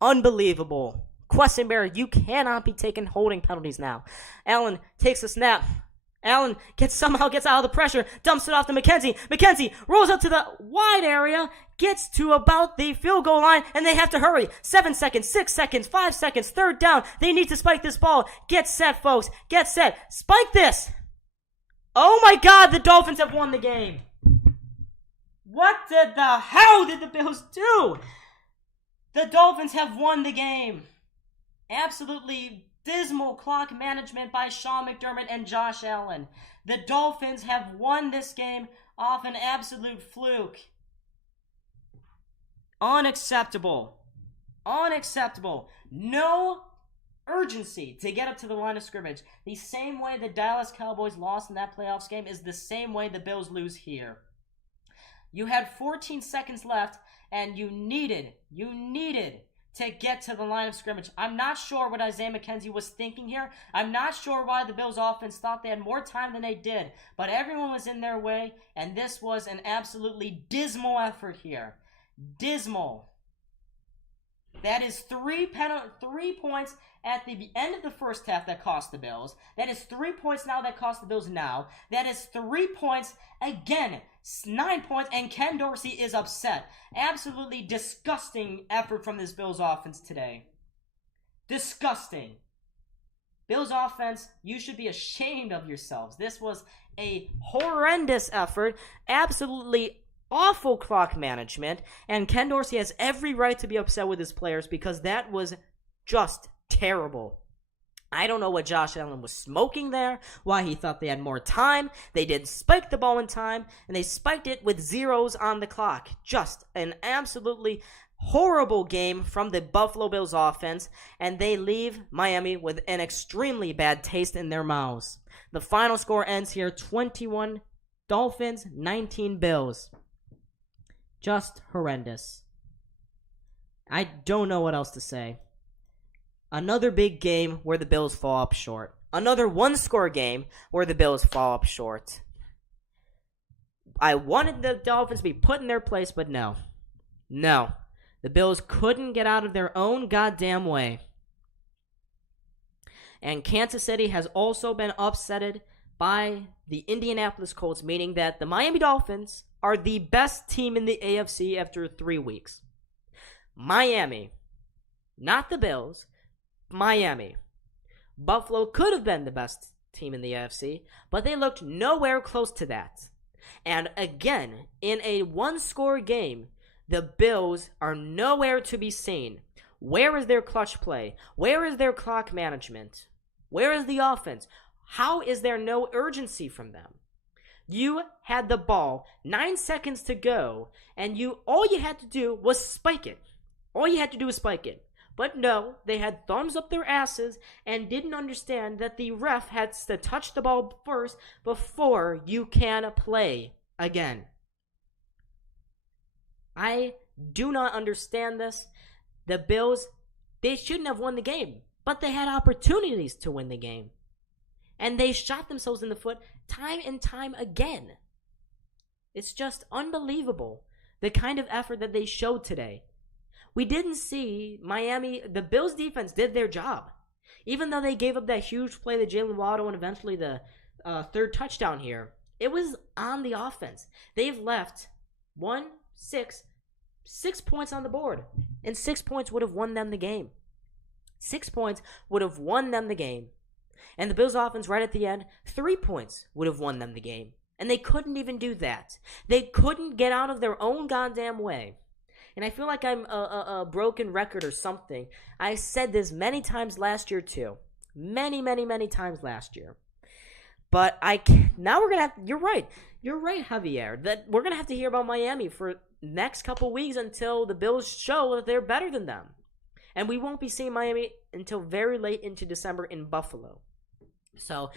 Unbelievable. Questenberry, you cannot be taking holding penalties now. Allen takes a snap. Allen somehow gets out of the pressure, dumps it off to McKenzie. McKenzie rolls up to the wide area, gets to about the field goal line, and they have to hurry. 7 seconds, 6 seconds, 5 seconds, 3rd down. They need to spike this ball. Get set, folks. Get set. Spike this. Oh my God, the Dolphins have won the game. What the hell did the Bills do? The Dolphins have won the game. Absolutely dismal clock management by Sean McDermott and Josh Allen. The Dolphins have won this game off an absolute fluke. Unacceptable. Unacceptable. No urgency to get up to the line of scrimmage. The same way the Dallas Cowboys lost in that playoffs game is the same way the Bills lose here. You had 14 seconds left, and you needed to get to the line of scrimmage. I'm not sure what Isaiah McKenzie was thinking here. I'm not sure why the Bills offense thought they had more time than they did, but everyone was in their way, and this was an absolutely dismal effort here. Dismal. That is 3 points at the end of the first half that cost the Bills. That is 3 points now that cost the Bills now. That is 3 points again. 9 points, and Ken Dorsey is upset. Absolutely disgusting effort from this Bills offense today. Disgusting. Bills offense, you should be ashamed of yourselves. This was a horrendous effort. Absolutely awful clock management, and Ken Dorsey has every right to be upset with his players because that was just terrible. I don't know what Josh Allen was smoking there, why he thought they had more time. They didn't spike the ball in time, and they spiked it with zeros on the clock. Just an absolutely horrible game from the Buffalo Bills offense, and they leave Miami with an extremely bad taste in their mouths. The final score ends here, 21 Dolphins, 19 Bills. Just horrendous. I don't know what else to say. Another big game where the Bills fall up short. Another one-score game where the Bills fall up short. I wanted the Dolphins to be put in their place, but no. No. The Bills couldn't get out of their own goddamn way. And Kansas City has also been upsetted by the Indianapolis Colts, meaning that the Miami Dolphins are the best team in the AFC after 3 weeks. Miami. Not the Bills. Miami. Buffalo could have been the best team in the AFC, but they looked nowhere close to that. And again, in a one-score game, the Bills are nowhere to be seen. Where is their clutch play? Where is their clock management? Where is the offense? How is there no urgency from them? You had the ball, 9 seconds to go, and all you had to do was spike it. All you had to do was spike it. But no, they had thumbs up their asses and didn't understand that the ref had to touch the ball first before you can play again. I do not understand this. The Bills, they shouldn't have won the game, but they had opportunities to win the game. And they shot themselves in the foot time and time again. It's just unbelievable, the kind of effort that they showed today. We didn't see Miami. The Bills defense did their job. Even though they gave up that huge play to Jalen Waddle and eventually the third touchdown here, it was on the offense. They've left 6 points on the board. And 6 points would have won them the game. 6 points would have won them the game. And the Bills offense right at the end, 3 points would have won them the game. And they couldn't even do that. They couldn't get out of their own goddamn way. And I feel like I'm a broken record or something. I said this many times last year too. Many, many, many times last year. But now we're going to have, you're right, Javier, that we're going to have to hear about Miami for next couple weeks until the Bills show that they're better than them. And we won't be seeing Miami until very late into December in Buffalo. So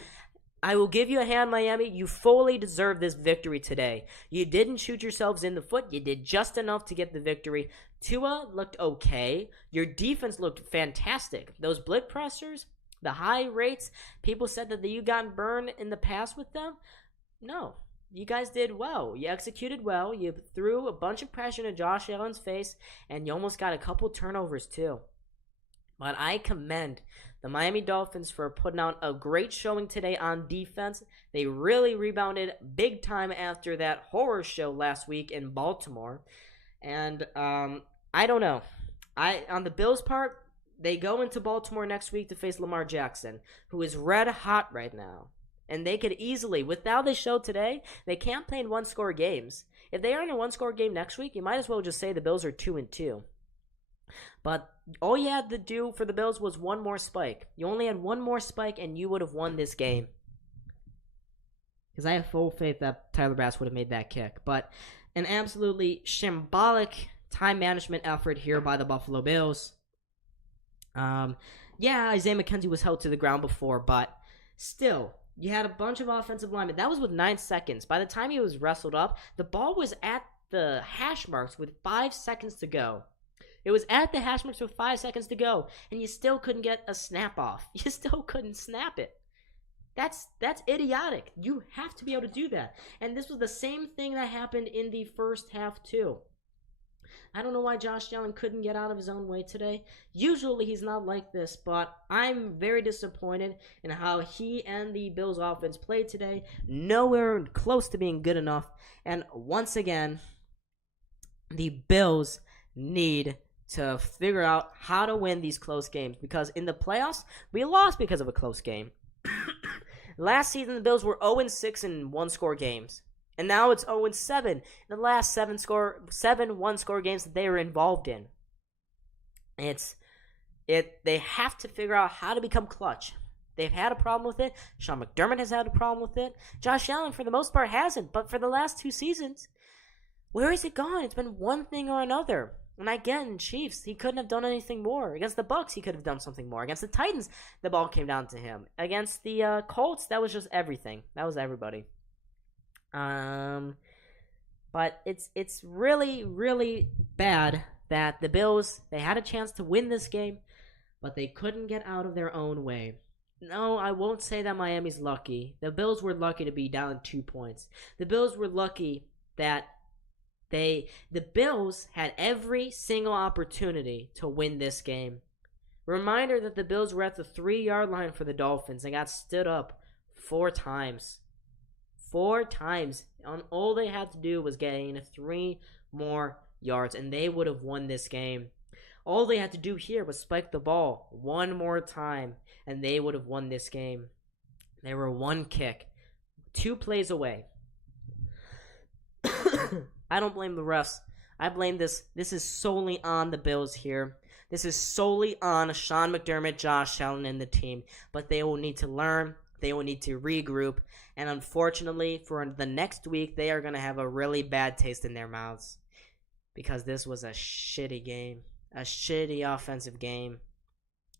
I will give you a hand, Miami. You fully deserve this victory today. You didn't shoot yourselves in the foot. You did just enough to get the victory. Tua looked okay. Your defense looked fantastic. Those blitz pressers, The high rates, people said that you got burned in the past with them. No, you guys did well. You executed well. You threw a bunch of pressure into Josh Allen's face, and you almost got a couple turnovers too. But I commend the Miami Dolphins for putting out a great showing today on defense. They really rebounded big time after that horror show last week in Baltimore. And I don't know. On the Bills' part, they go into Baltimore next week to face Lamar Jackson, who is red hot right now. And they could easily, with how they showed today, they can't play in one-score games. If they are in a one-score game next week, you might as well just say the Bills are 2-2. But all you had to do for the Bills was one more spike. You only had one more spike, and you would have won this game. Because I have full faith that Tyler Bass would have made that kick. But an absolutely shambolic time management effort here by the Buffalo Bills. Isaiah McKenzie was held to the ground before, but still, you had a bunch of offensive linemen. That was with 9 seconds. By the time he was wrestled up, the ball was at the hash marks with 5 seconds to go. It was at the hash marks with 5 seconds to go, and you still couldn't get a snap off. You still couldn't snap it. That's idiotic. You have to be able to do that. And this was the same thing that happened in the first half too. I don't know why Josh Allen couldn't get out of his own way today. Usually he's not like this, but I'm very disappointed in how he and the Bills offense played today. Nowhere close to being good enough. And once again, the Bills need to figure out how to win these close games, because in the playoffs, we lost because of a close game. Last season, the Bills were 0-6 in one-score games. And now it's 0-7 in the last 7 one-score games that they were involved in. They have to figure out how to become clutch. They've had a problem with it. Sean McDermott has had a problem with it. Josh Allen, for the most part, hasn't. But for the last 2 seasons, where has it gone? It's been one thing or another. And again, Chiefs, he couldn't have done anything more. Against the Bucs, he could have done something more. Against the Titans, the ball came down to him. Against the Colts, that was just everything. That was everybody. But it's really, really bad that the Bills, they had a chance to win this game, but they couldn't get out of their own way. No, I won't say that Miami's lucky. The Bills were lucky to be down 2 points. The Bills were lucky that the Bills had every single opportunity to win this game. Reminder that the Bills were at the 3-yard line for the Dolphins. They got stood up 4 times. 4 times. All they had to do was gain 3 more yards, and they would have won this game. All they had to do here was spike the ball 1 more time, and they would have won this game. They were 1 kick, 2 plays away. I don't blame the refs. I blame this. This is solely on the Bills here. This is solely on Sean McDermott, Josh Allen, and the team. But they will need to learn. They will need to regroup. And unfortunately, for the next week, they are going to have a really bad taste in their mouths. Because this was a shitty game. A shitty offensive game.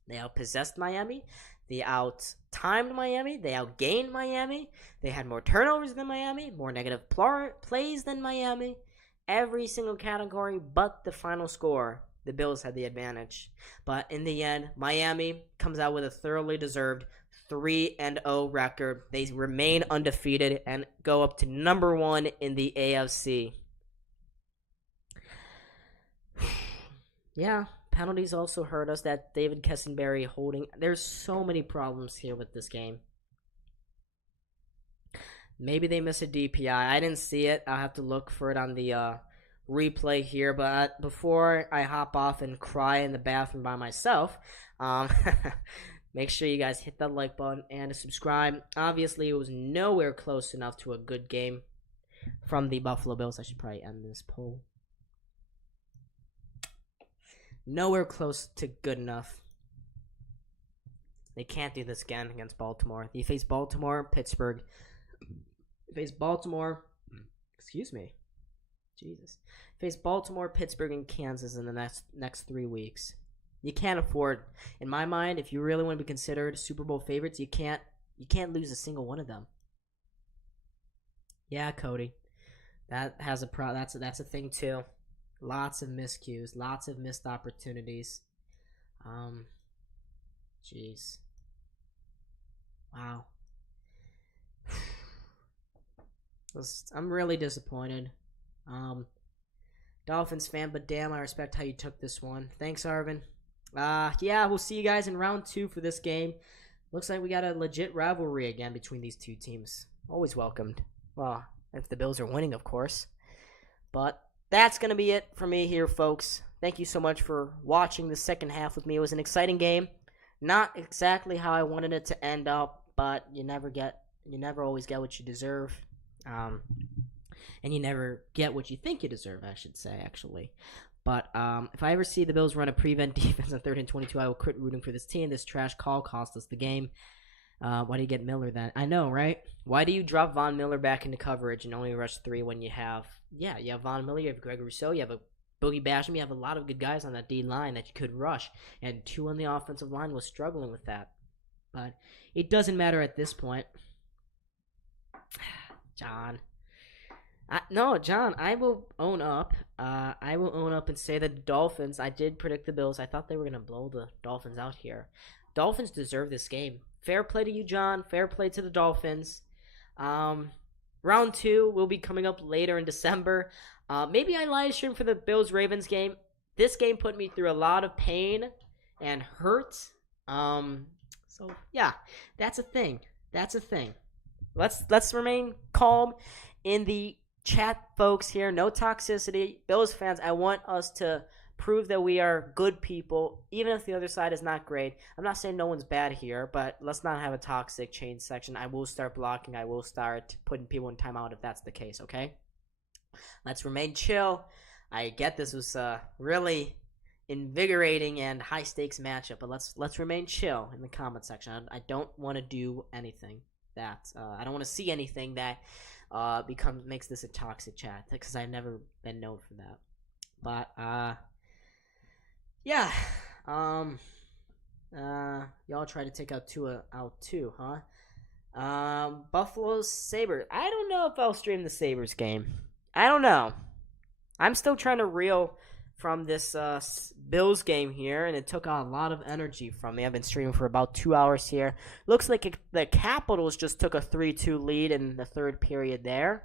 They outpossessed Miami. They out-timed Miami. They outgained Miami. They had more turnovers than Miami. More negative plays than Miami. Every single category but the final score. The Bills had the advantage. But in the end, Miami comes out with a thoroughly deserved 3-0 record. They remain undefeated and go up to number 1 in the AFC. Yeah, penalties also hurt us. That David Kessenberry holding. There's so many problems here with this game. Maybe they miss a DPI. I didn't see it. I'll have to look for it on the replay here. But before I hop off and cry in the bathroom by myself, make sure you guys hit that like button and subscribe. Obviously, it was nowhere close enough to a good game from the Buffalo Bills. I should probably end this poll. Nowhere close to good enough. They can't do this again against Baltimore. They face Baltimore, Pittsburgh. They face Baltimore. Excuse me. Jesus. They face Baltimore, Pittsburgh, and Kansas in the next 3 weeks. You can't afford, in my mind, if you really want to be considered Super Bowl favorites, you can't lose a single one of them. Yeah, Cody. That has that's a thing too. Lots of miscues, lots of missed opportunities. Jeez. Wow. I'm really disappointed. Dolphins fan, but damn, I respect how you took this one. Thanks, Arvin. Yeah, we'll see you guys in round 2 for this game. Looks like we got a legit rivalry again between these two teams. Always welcomed. Well, if the Bills are winning, of course. But that's going to be it for me here, folks. Thank you so much for watching the second half with me. It was an exciting game. Not exactly how I wanted it to end up, but you never always get what you deserve. And you never get what you think you deserve, I should say, actually. But if I ever see the Bills run a prevent defense on 3rd and 22, I will quit rooting for this team. This trash call cost us the game. Why do you get Miller then? I know, right? Why do you drop Von Miller back into coverage and only rush 3 when you have Von Miller, you have Greg Rousseau, you have a Boogie Basham, you have a lot of good guys on that D line that you could rush, and 2 on the offensive line was struggling with that. But it doesn't matter at this point. John, I will own up. I will own up and say that the Dolphins, I did predict the Bills. I thought they were going to blow the Dolphins out here. Dolphins deserve this game. Fair play to you, John. Fair play to the Dolphins. Round 2 will be coming up later in December. Maybe I live stream for the Bills-Ravens game. This game put me through a lot of pain and hurt. So, yeah, that's a thing. Let's remain calm in the chat, folks, here. No toxicity. Bills fans, I want us to prove that we are good people, even if the other side is not great. I'm not saying no one's bad here, but let's not have a toxic change section. I will start blocking. I will start putting people in timeout if that's the case, okay? Let's remain chill. I get this was a really invigorating and high-stakes matchup, but let's remain chill in the comment section. I don't want to do anything that I don't want to see anything that makes this a toxic chat, because I've never been known for that. But yeah, y'all try to take out Tua out too, huh? Buffalo Sabres. I don't know if I'll stream the Sabres game. I don't know. I'm still trying to reel from this Bills game here, and it took a lot of energy from me. I've been streaming for about 2 hours here. Looks like the Capitals just took a 3-2 lead in the third period there.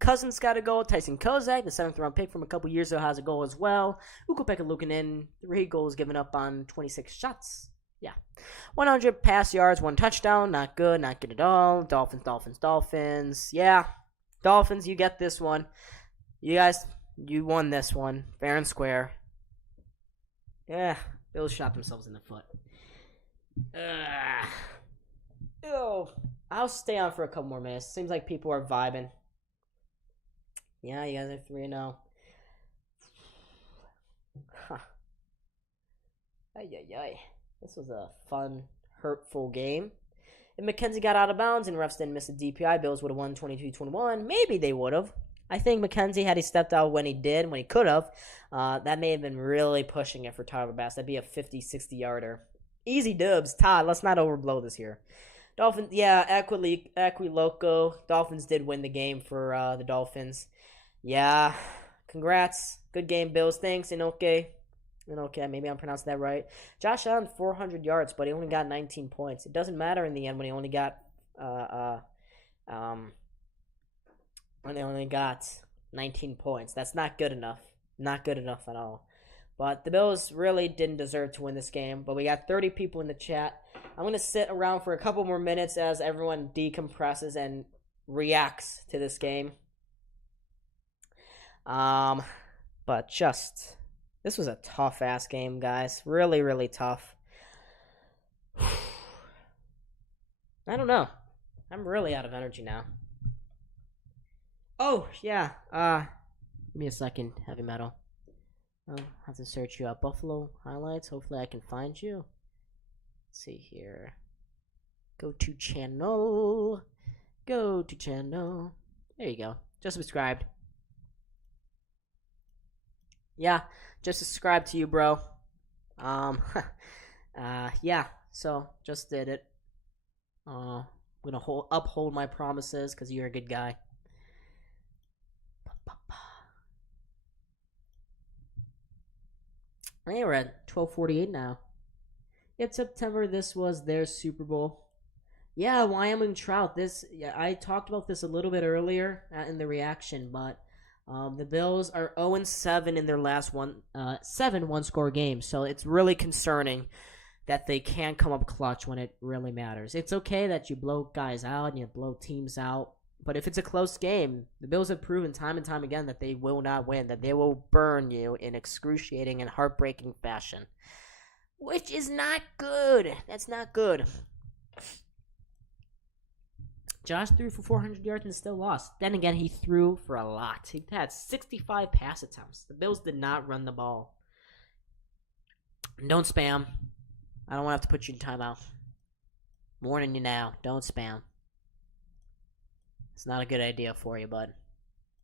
Cousins got a goal. Tyson Kozak, the 7th round pick from a couple years ago, has a goal as well. Ukko-Pekka Luukkonen, 3 goals given up on 26 shots. Yeah. 100 pass yards, 1 touchdown. Not good at all. Dolphins. Yeah. Dolphins, you get this one. You guys, you won this one. Fair and square. Yeah. Bills shot themselves in the foot. Ew. I'll stay on for a couple more minutes. Seems like people are vibing. Yeah, you guys are 3-0. Huh. Ay. This was a fun, hurtful game. If McKenzie got out of bounds and refs didn't miss a DPI, Bills would have won 22-21. Maybe they would have. I think McKenzie, had he stepped out when he could have, that may have been really pushing it for Tyler Bass. That'd be a 50, 60-yarder. Easy dubs. Todd, let's not overblow this here. Dolphins, yeah, Equiloco. Dolphins did win the game for the Dolphins. Yeah, congrats. Good game, Bills. Thanks, Inoke, maybe I'm pronouncing that right. Josh Allen, 400 yards, but he only got 19 points. It doesn't matter in the end when he only got 19 points. That's not good enough. Not good enough at all. But the Bills really didn't deserve to win this game. But we got 30 people in the chat. I'm going to sit around for a couple more minutes as everyone decompresses and reacts to this game. But this was a tough-ass game, guys. Really, really tough. I don't know. I'm really out of energy now. Oh, yeah. Give me a second, Heavy Metal. I'll have to search you up. Buffalo highlights. Hopefully I can find you. Let's see here. Go to channel. There you go. Just subscribed. Yeah, just subscribed to you, bro. Yeah, so just did it. I'm gonna uphold my promises because you're a good guy. Hey, we're at 12:48 now. It's September. This was their Super Bowl. Yeah, Wyoming Trout. I talked about this a little bit earlier in the reaction, but the Bills are 0-7 in their last 7 one-score games. So it's really concerning that they can't come up clutch when it really matters. It's okay that you blow guys out and you blow teams out, but if it's a close game, the Bills have proven time and time again that they will not win, that they will burn you in excruciating and heartbreaking fashion, which is not good. That's not good. Josh threw for 400 yards and still lost. Then again, he threw for a lot. He had 65 pass attempts. The Bills did not run the ball. Don't spam. I don't want to have to put you in timeout. Warning you now. Don't spam. It's not a good idea for you, bud.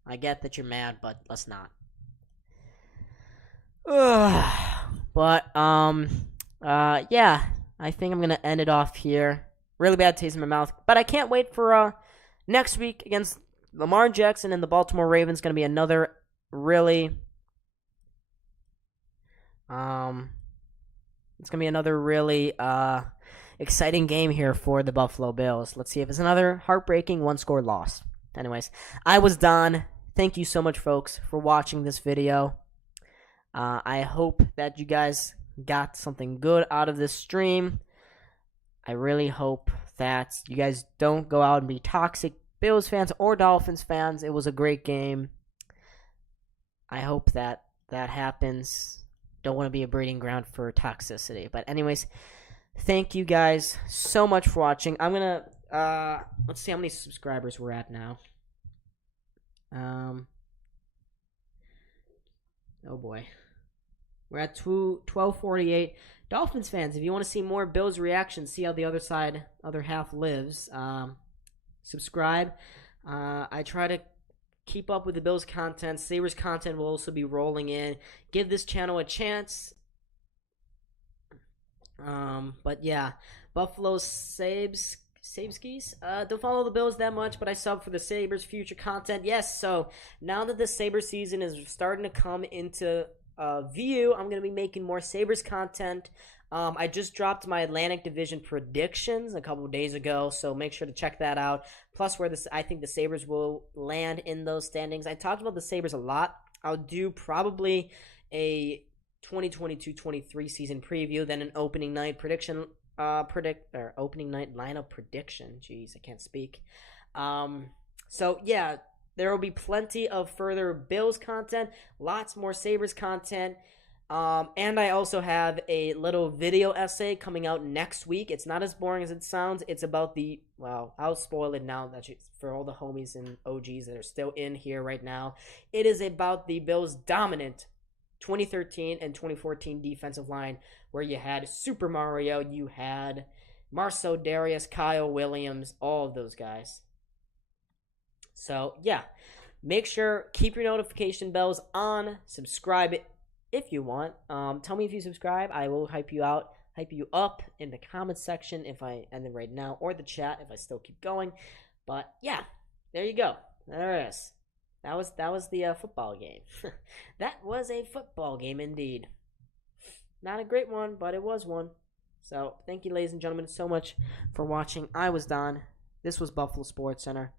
I get that you're mad, but let's not. But, yeah. I think I'm going to end it off here. Really bad taste in my mouth. But I can't wait for next week against Lamar Jackson and the Baltimore Ravens. Going to be another really... It's going to be another really exciting game here for the Buffalo Bills. Let's see if it's another heartbreaking one-score loss. Anyways, I was Don. Thank you so much, folks, for watching this video. I hope that you guys got something good out of this stream. I really hope that you guys don't go out and be toxic Bills fans or Dolphins fans. It was a great game. I hope that happens. Don't want to be a breeding ground for toxicity. But anyways, thank you guys so much for watching. I'm going to, let's see how many subscribers we're at now. Oh boy. We're at 1248. Dolphins fans, if you want to see more Bills reactions, see how the other half lives, subscribe. I try to keep up with the Bills content. Sabres content will also be rolling in. Give this channel a chance. But yeah, Buffalo Sabres. Don't follow the Bills that much, but I sub for the Sabres future content. Yes, so now that the Sabres season is starting to come into view, I'm going to be making more Sabres content. I just dropped my Atlantic Division predictions a couple of days ago, so make sure to check that out. Plus, I think the Sabres will land in those standings. I talked about the Sabres a lot. I'll do probably a 2022-23 season preview, then an opening night prediction. Opening night lineup prediction. Jeez, I can't speak. So yeah, there will be plenty of further Bills content, lots more Sabres content, and I also have a little video essay coming out next week. It's not as boring as it sounds. It's about I'll spoil it now for all the homies and OGs that are still in here right now. It is about the Bills' dominant 2013 and 2014 defensive line, where you had Super Mario, you had Marcel Darius, Kyle Williams, all of those guys. So, yeah, make sure, keep your notification bells on, subscribe if you want. Tell me if you subscribe. I will hype you up in the comments section if I end it right now, or the chat if I still keep going. But, yeah, there you go. There it is. That was the football game. That was a football game indeed. Not a great one, but it was one. So, thank you, ladies and gentlemen, so much for watching. I was Don. This was Buffalo SportsCenter.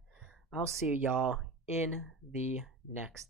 I'll see y'all in the next